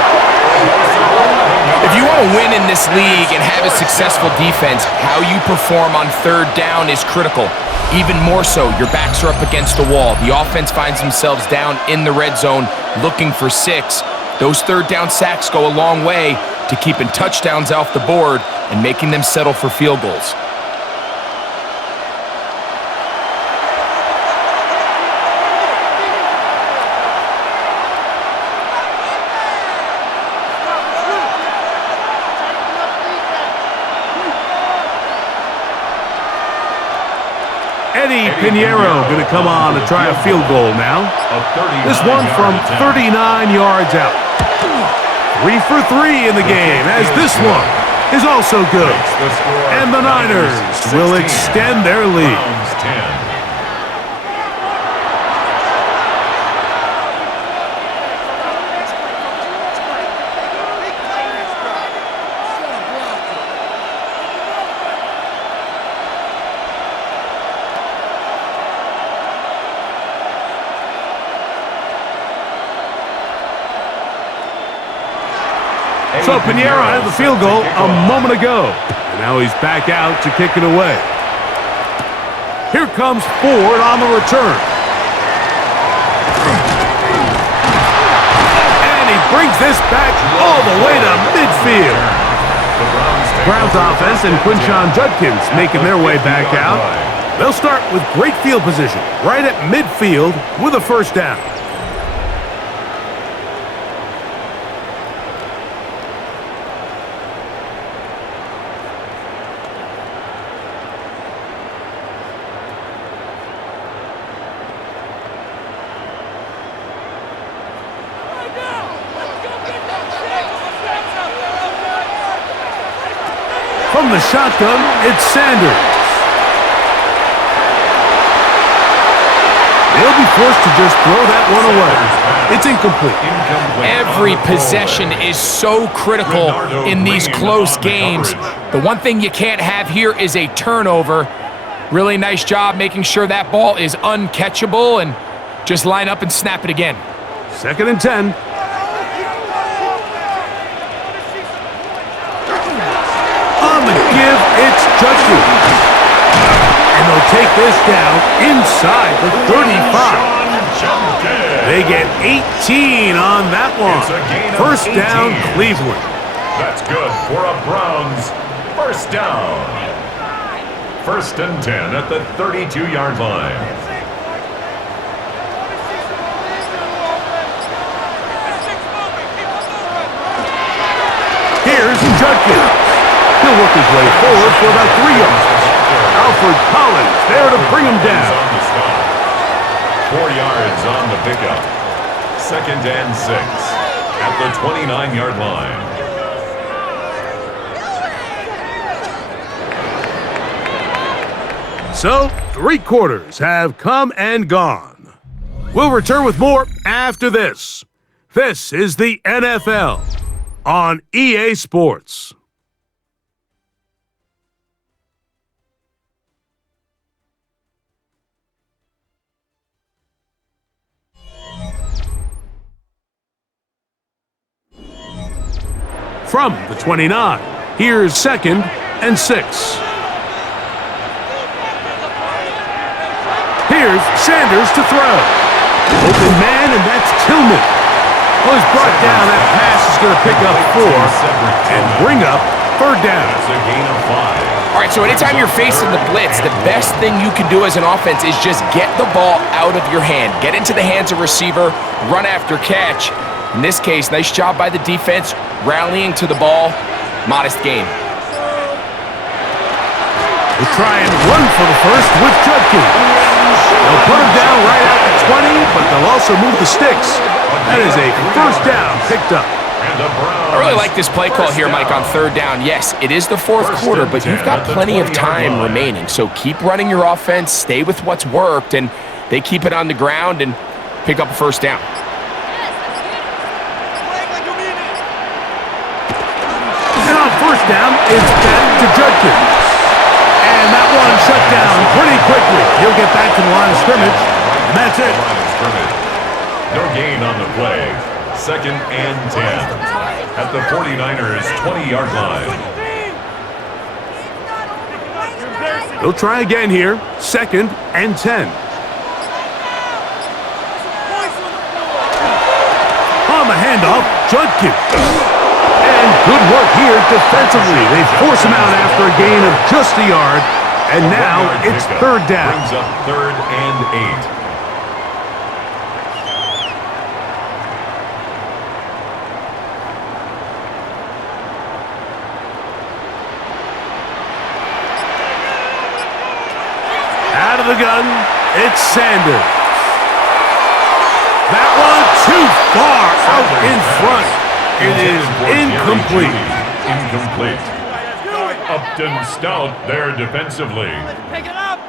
If you want to win in this league and have a successful defense, how you perform on third down is critical. Even more so, your backs are up against the wall. The offense finds themselves down in the red zone looking for 6. Those third down sacks go a long way to keeping touchdowns off the board and making them settle for field goals. Eddie Pinheiro going to come on to try a field goal now. This one from 39 yards out. 3 for 3 in the game, as this one is also good. And the Niners will extend their lead. So Pinheiro had the field goal a moment ago. And now he's back out to kick it away. Here comes Ford on the return. And he brings this back all the way to midfield. Browns offense and Quinshon Judkins making their way back out. They'll start with great field position right at midfield with a first down. From the shotgun, it's Sanders. They'll be forced to just throw that one away. It's incomplete. Every possession is so critical in these close games. The one thing you can't have here is a turnover. Really nice job making sure that ball is uncatchable, and just line up and snap it again. 2nd and 10. It's Judkins. And they'll take this down inside the 35. They get 18 on that one. First down, Cleveland. That's good for a Browns first down. 1st and 10 at the 32-yard line. Here's Judkins. He'll work his way forward for about 3 yards. Alfred Collins there to bring him down. 4 yards on the pickup. 2nd and 6 at the 29-yard line. So, 3 quarters have come and gone. We'll return with more after this. This is the NFL on EA Sports. From the 29, here's 2nd and 6. Here's Sanders to throw. Open man, and that's Tillman. Well, he's brought down. That pass is going to pick up 4 and bring up 3rd down. That's a gain of 5. All right, so anytime you're facing the blitz, the best thing you can do as an offense is just get the ball out of your hand. Get into the hands of receiver, run after catch. In this case, nice job by the defense, rallying to the ball. Modest gain. We'll try and run for the first with Judkins. They'll put him down right at the 20, but they'll also move the sticks. That is a first down picked up. I really like this play call here, Mike, on 3rd down. Yes, it is the 4th quarter, but you've got plenty of time remaining. So keep running your offense, stay with what's worked, and they keep it on the ground and pick up a first down. And on 1st down, it's back to Judkins. And And that one shut down pretty quickly. He'll get back to the line of scrimmage, and that's it. Line of scrimmage. No gain on the play. 2nd and 10 at the 49ers 20-yard line. They'll try again here. 2nd and 10. On the handoff, Judkins. And good work here defensively. They force him out after a gain of just a yard. And now it's 3rd down. Brings up 3rd and 8. Out of the gun, it's Sanders. That one too far out in front. It is incomplete. Incomplete. Upton stout there defensively. Pick it up.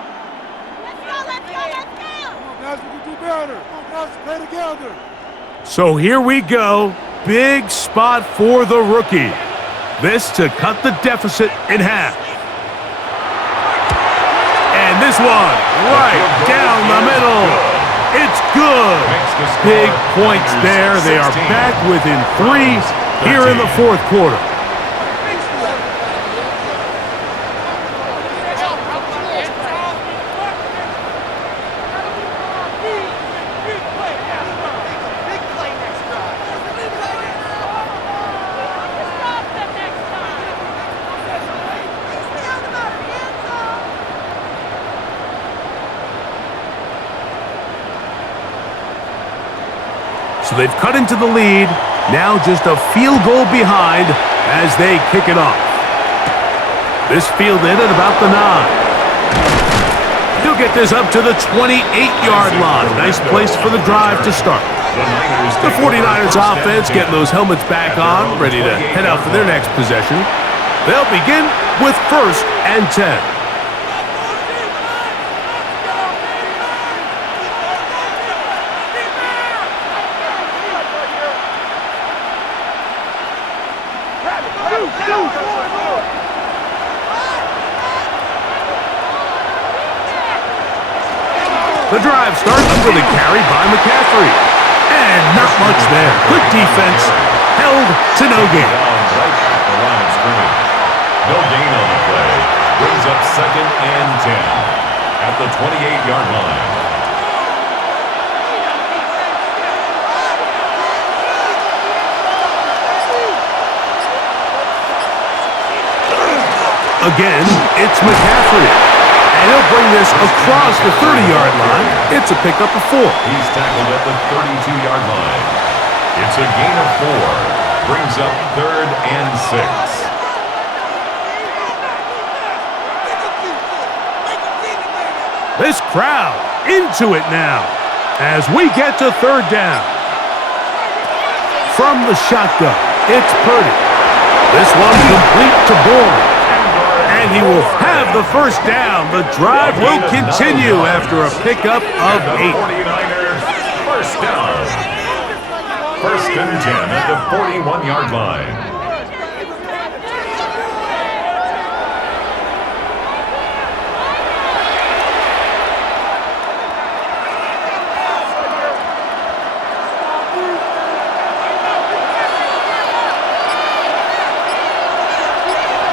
Guys, we can do better. Guys, play together. So here we go. Big spot for the rookie. This to cut the deficit in half. And this one right down the middle. It's good. Big points there. They are back within 3 here in the 4th quarter. So they've cut into the lead. Now just a field goal behind as they kick it off. This fielded at about the 9. He'll get this up to the 28-yard line. Nice place for the drive to start. The 49ers offense getting those helmets back on, ready to head out for their next possession. They'll begin with 1st and 10. The drive starts with a carry by McCaffrey. And not much there. Good defense. Held to no gain. Right at the line of scrimmage. No gain on the play. Brings up 2nd and 10 at the 28-yard line. Again, it's McCaffrey. And he'll bring this across the 30-yard line. It's a pickup of 4. He's tackled at the 32-yard line. It's a gain of 4. Brings up 3rd and 6. This crowd into it now as we get to 3rd down. From the shotgun, it's Purdy. This one complete to Bourne. And he will have the 1st down. The drive will continue after a pickup of 8. 49ers, 1st down. 1st and 10 at the 41-yard line.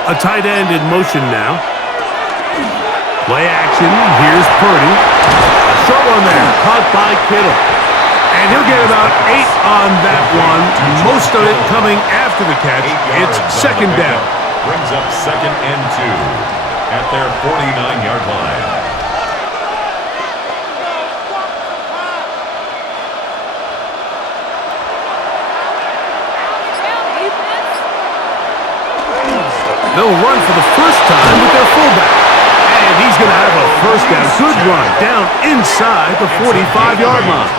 A tight end in motion now. Play action. Here's Purdy. A short one there. Caught by Kittle. And he'll get about 8 on that one. Most of it coming after the catch. It's 2nd down. Brings up 2nd and 2 at their 49-yard line. They'll run for the first time with their fullback. And he's going to have a 1st down. Good run down inside the 45-yard line.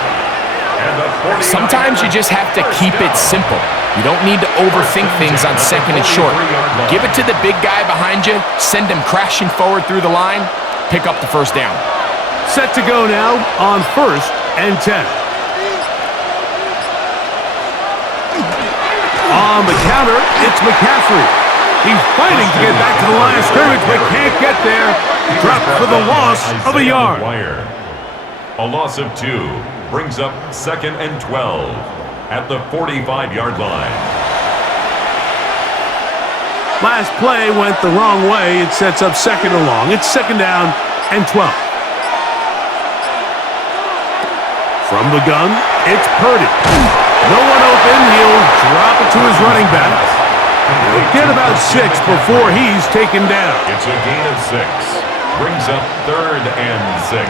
Sometimes you just have to keep it simple. You don't need to overthink things on 2nd and short. Give it to the big guy behind you, send him crashing forward through the line, pick up the 1st down. Set to go now on 1st and 10. On the counter, it's McCaffrey. He's fighting to get back to the line of scrimmage, but can't get there. Dropped for the loss of a yard. A loss of 2 brings up 2nd and 12 at the 45-yard line. Last play went the wrong way. It sets up 2nd and long. It's 2nd down and 12. From the gun, it's Purdy. No one open. He'll drop it to his running back. He'll get about 6 before he's taken down. It's a gain of 6. Brings up 3rd and 6.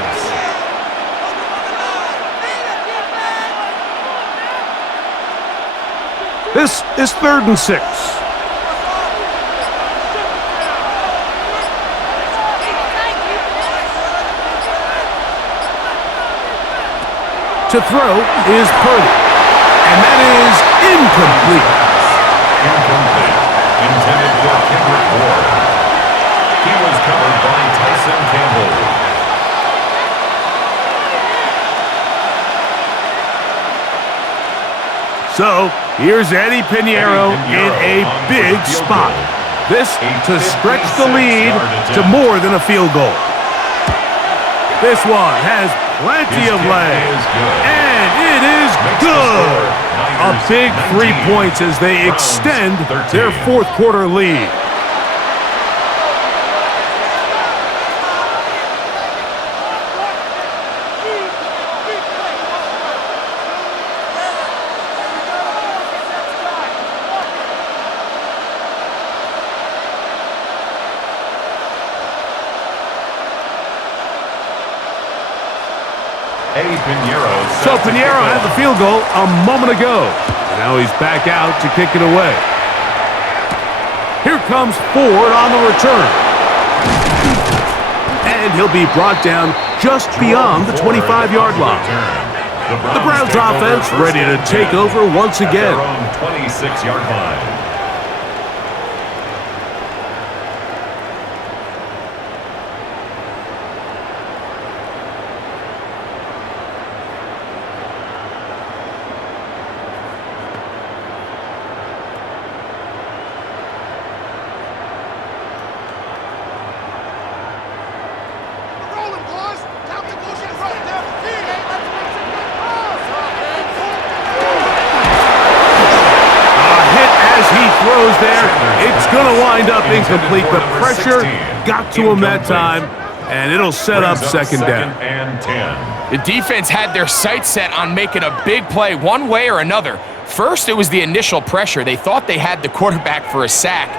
This is 3rd and 6. To throw is Purdy. And that is incomplete. Incomplete. Intended for Kendrick Ward. He was covered by Tyson Campbell. So, here's Eddie Pinheiro in a big spot. This to stretch the lead to more than a field goal. This one has plenty of legs, and it is good. A big 3 points as they extend their 4th quarter lead. So Pinheiro had the field goal a moment ago. And now he's back out to kick it away. Here comes Ford on the return. And he'll be brought down just beyond the 25-yard line. The Browns offense ready to take over once again. 26-yard line. It's going to wind up incomplete. The pressure got to him that time, and it'll set up 2nd down. The defense had their sights set on making a big play one way or another. First, it was the initial pressure. They thought they had the quarterback for a sack,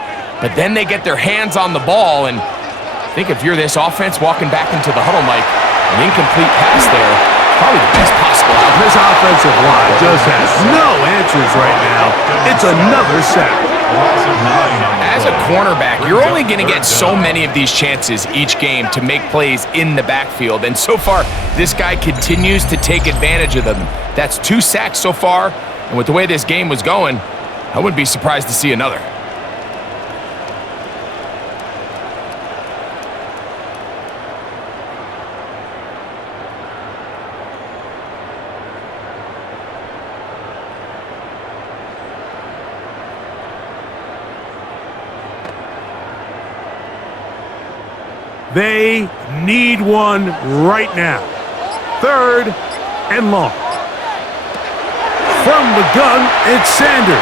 but then they get their hands on the ball, and I think if you're this offense walking back into the huddle, Mike, an incomplete pass there, probably the best possible outcome. This offensive line just has no answers right now. It's another sack. As a cornerback, you're only going to get so many of these chances each game to make plays in the backfield, and so far, this guy continues to take advantage of them. That's 2 sacks so far, and with the way this game was going, I wouldn't be surprised to see another. They need one right now. 3rd and long. From the gun, it's Sanders.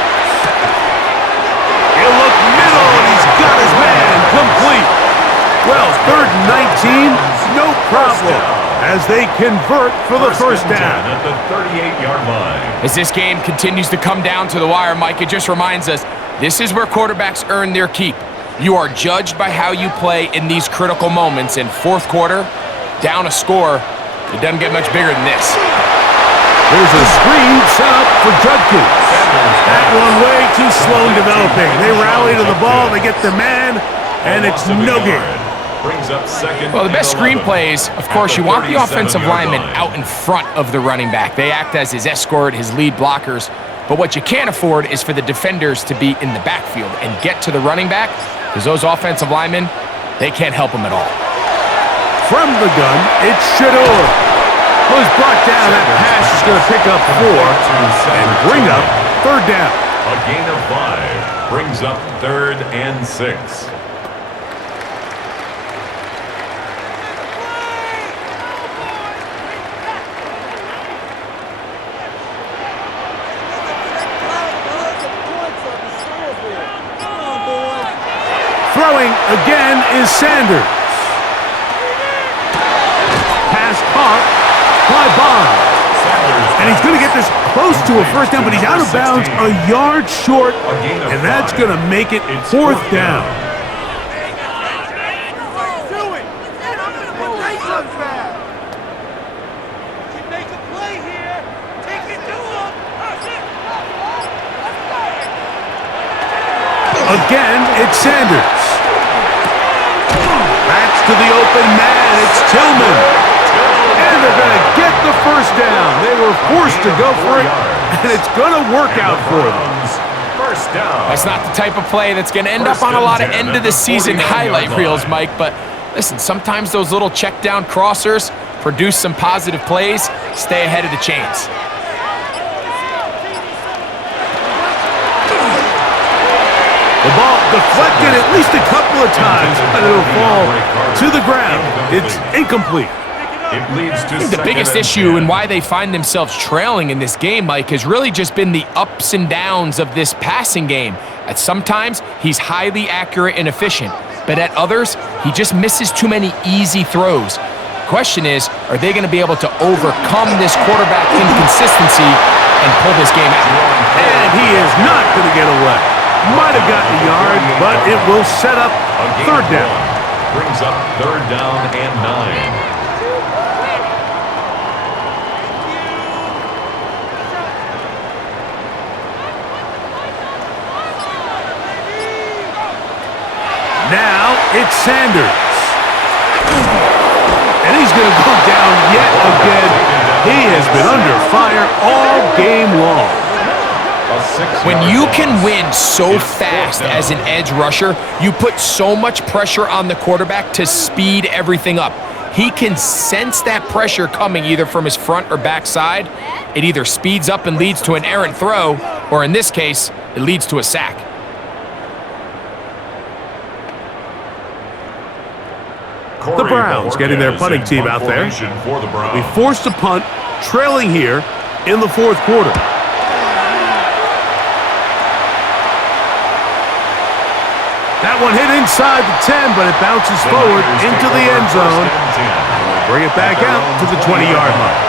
He'll look middle, and he's got his man complete. Well, 3rd and 19, no problem, as they convert for the first down. At the 38-yard line. As this game continues to come down to the wire, Mike, it just reminds us, this is where quarterbacks earn their keep. You are judged by how you play in these critical moments. In 4th quarter, down a score, it doesn't get much bigger than this. There's a screen set up for Judkins. That one way too slow in developing. They rally to the ball, they get the man, and it's no good. Well, the best screen plays, of course, you want the offensive lineman out in front of the running back. They act as his escort, his lead blockers. But what you can't afford is for the defenders to be in the backfield and get to the running back, because those offensive linemen, they can't help him at all. From the gun, it's Shador. Was brought down. That pass is going to pick up 4 and bring up 3rd down. A gain of 5 brings up 3rd and 6. is Sanders. Pass caught by Bond. And he's going to get this close to a first down, but he's out of bounds a yard short, and that's going to make it fourth down. Again, it's Sanders. Backs to the open man. It's Tillman. And they're going to get the first down. They were forced to go for it, and it's going to work out for them. First down. That's not the type of play that's going to end up on a lot of end-of-the-season highlight reels, Mike. But listen, sometimes those little check-down crossers produce some positive plays. Stay ahead of the chains. The ball deflected at least a couple of times, but it'll fall to the ground. It's incomplete. It leads to The biggest issue and why they find themselves trailing in this game, Mike, has really just been the ups and downs of this passing game. At sometimes, he's highly accurate and efficient, but at others, he just misses too many easy throws. Question is, are they going to be able to overcome this quarterback inconsistency and pull this game out? And he is not going to get away. Might have gotten a yard, but it will set up third down. Brings up third down and 9. Now it's Sanders. And he's going to go down yet again. He has been under fire all game long. When you can win so fast as an edge rusher, you put so much pressure on the quarterback to speed everything up. He can sense that pressure coming either from his front or back side. It either speeds up and leads to an errant throw, or in this case, it leads to a sack. The Browns getting their punting team out there. We forced a punt, trailing here in the fourth quarter. That one hit inside the 10, but it bounces forward into the end zone. Bring it back out to the 20-yard line.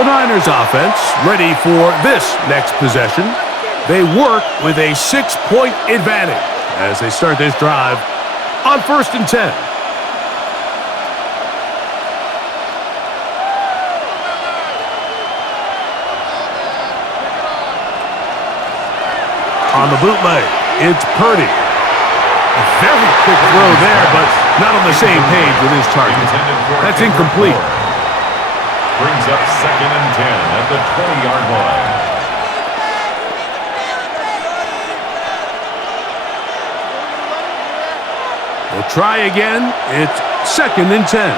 The Niners offense ready for this next possession. They work with a 6-point advantage as they start this drive on 1st and 10. On the bootleg, it's Purdy. A very quick throw there, but not on the same page with his target. That's incomplete. Brings up 2nd and 10 at the 20-yard line. We'll try again. It's 2nd and 10.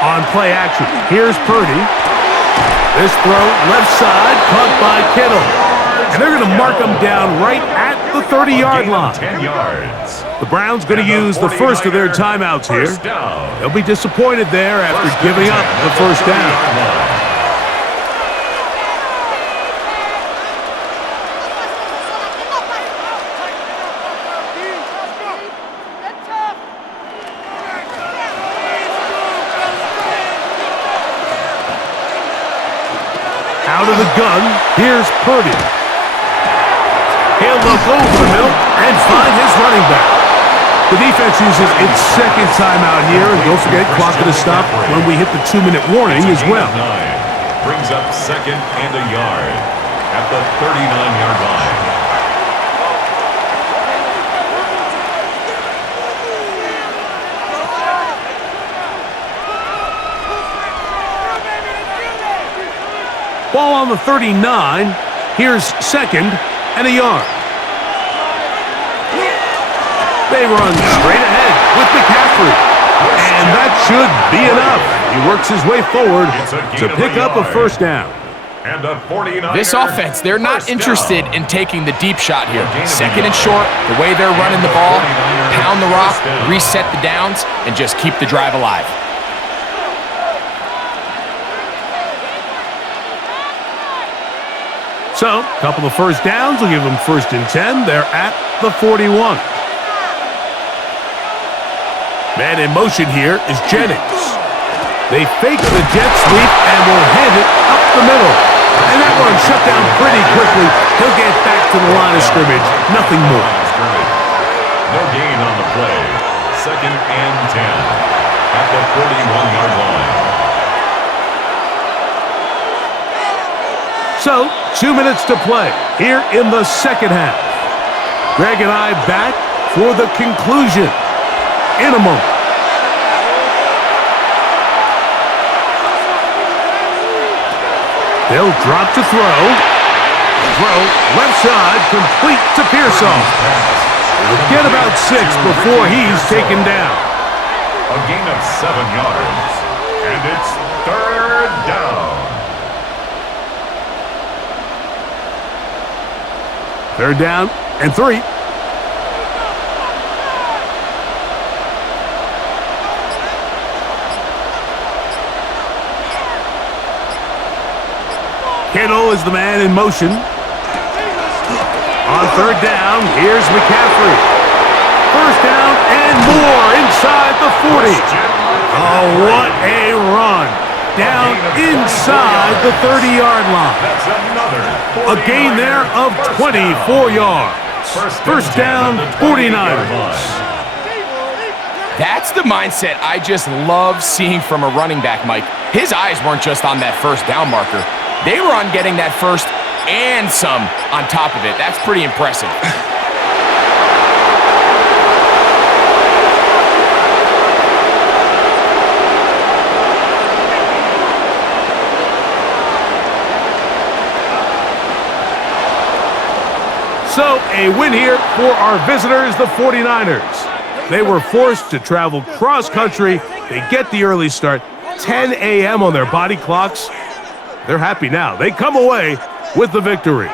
On play action, here's Purdy. This throw, left side, caught by Kittle. And they're going to mark him down right at the 30-yard line. 10 yards. The Browns going to use the first of their timeouts here. They'll be disappointed there after giving up the first down. Out of the gun, here's Purdy. He'll look over the middle and find his running back. The defense uses its second timeout here, and don't forget, clock to stop when we hit the 2-minute warning as well. Brings up 2nd and a yard at the 39-yard line. Ball on the 39. Here's 2nd and a yard. They run straight ahead with McCaffrey. And that should be enough. He works his way forward to pick up a first down. And a 49er. This offense, they're not interested in taking the deep shot here. 2nd and short, the way they're running the ball, pound the rock, reset the downs, and just keep the drive alive. So, a couple of first downs will give them 1st and 10. They're at the 41. Man in motion here is Jennings. They fake the jet sweep and will hand it up the middle. And that one shut down pretty quickly. He'll get back to the line of scrimmage. Nothing more. No gain on the play. 2nd and 10 at the 41-yard line. So, 2 minutes to play here in the second half. Greg and I back for the conclusion in a moment. They'll drop to throw. Throw, left side, complete to Pearsall. He'll get about 6 before he's taken down. A gain of 7 yards. And it's 3rd down. 3rd down and 3. Kittle is the man in motion. On 3rd down, here's McCaffrey. 1st down and more inside the 40. Oh, what a run. Down inside the 30-yard line. That's another A gain there of 24 yards. 1st down, 49ers. That's the mindset I just love seeing from a running back, Mike. His eyes weren't just on that 1st down marker. They were on getting that 1st and some on top of it. That's pretty impressive. So, a win here for our visitors, the 49ers. They were forced to travel cross-country. They get the early start, 10 a.m. on their body clocks. They're happy now. They come away with the victory.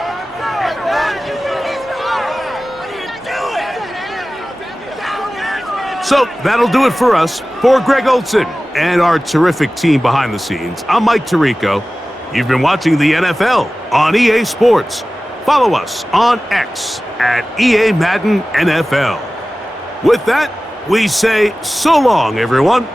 So, that'll do it for us. For Greg Olson and our terrific team behind the scenes, I'm Mike Tirico. You've been watching the NFL on EA Sports. Follow us on X at EA Madden NFL. With that, we say so long, everyone.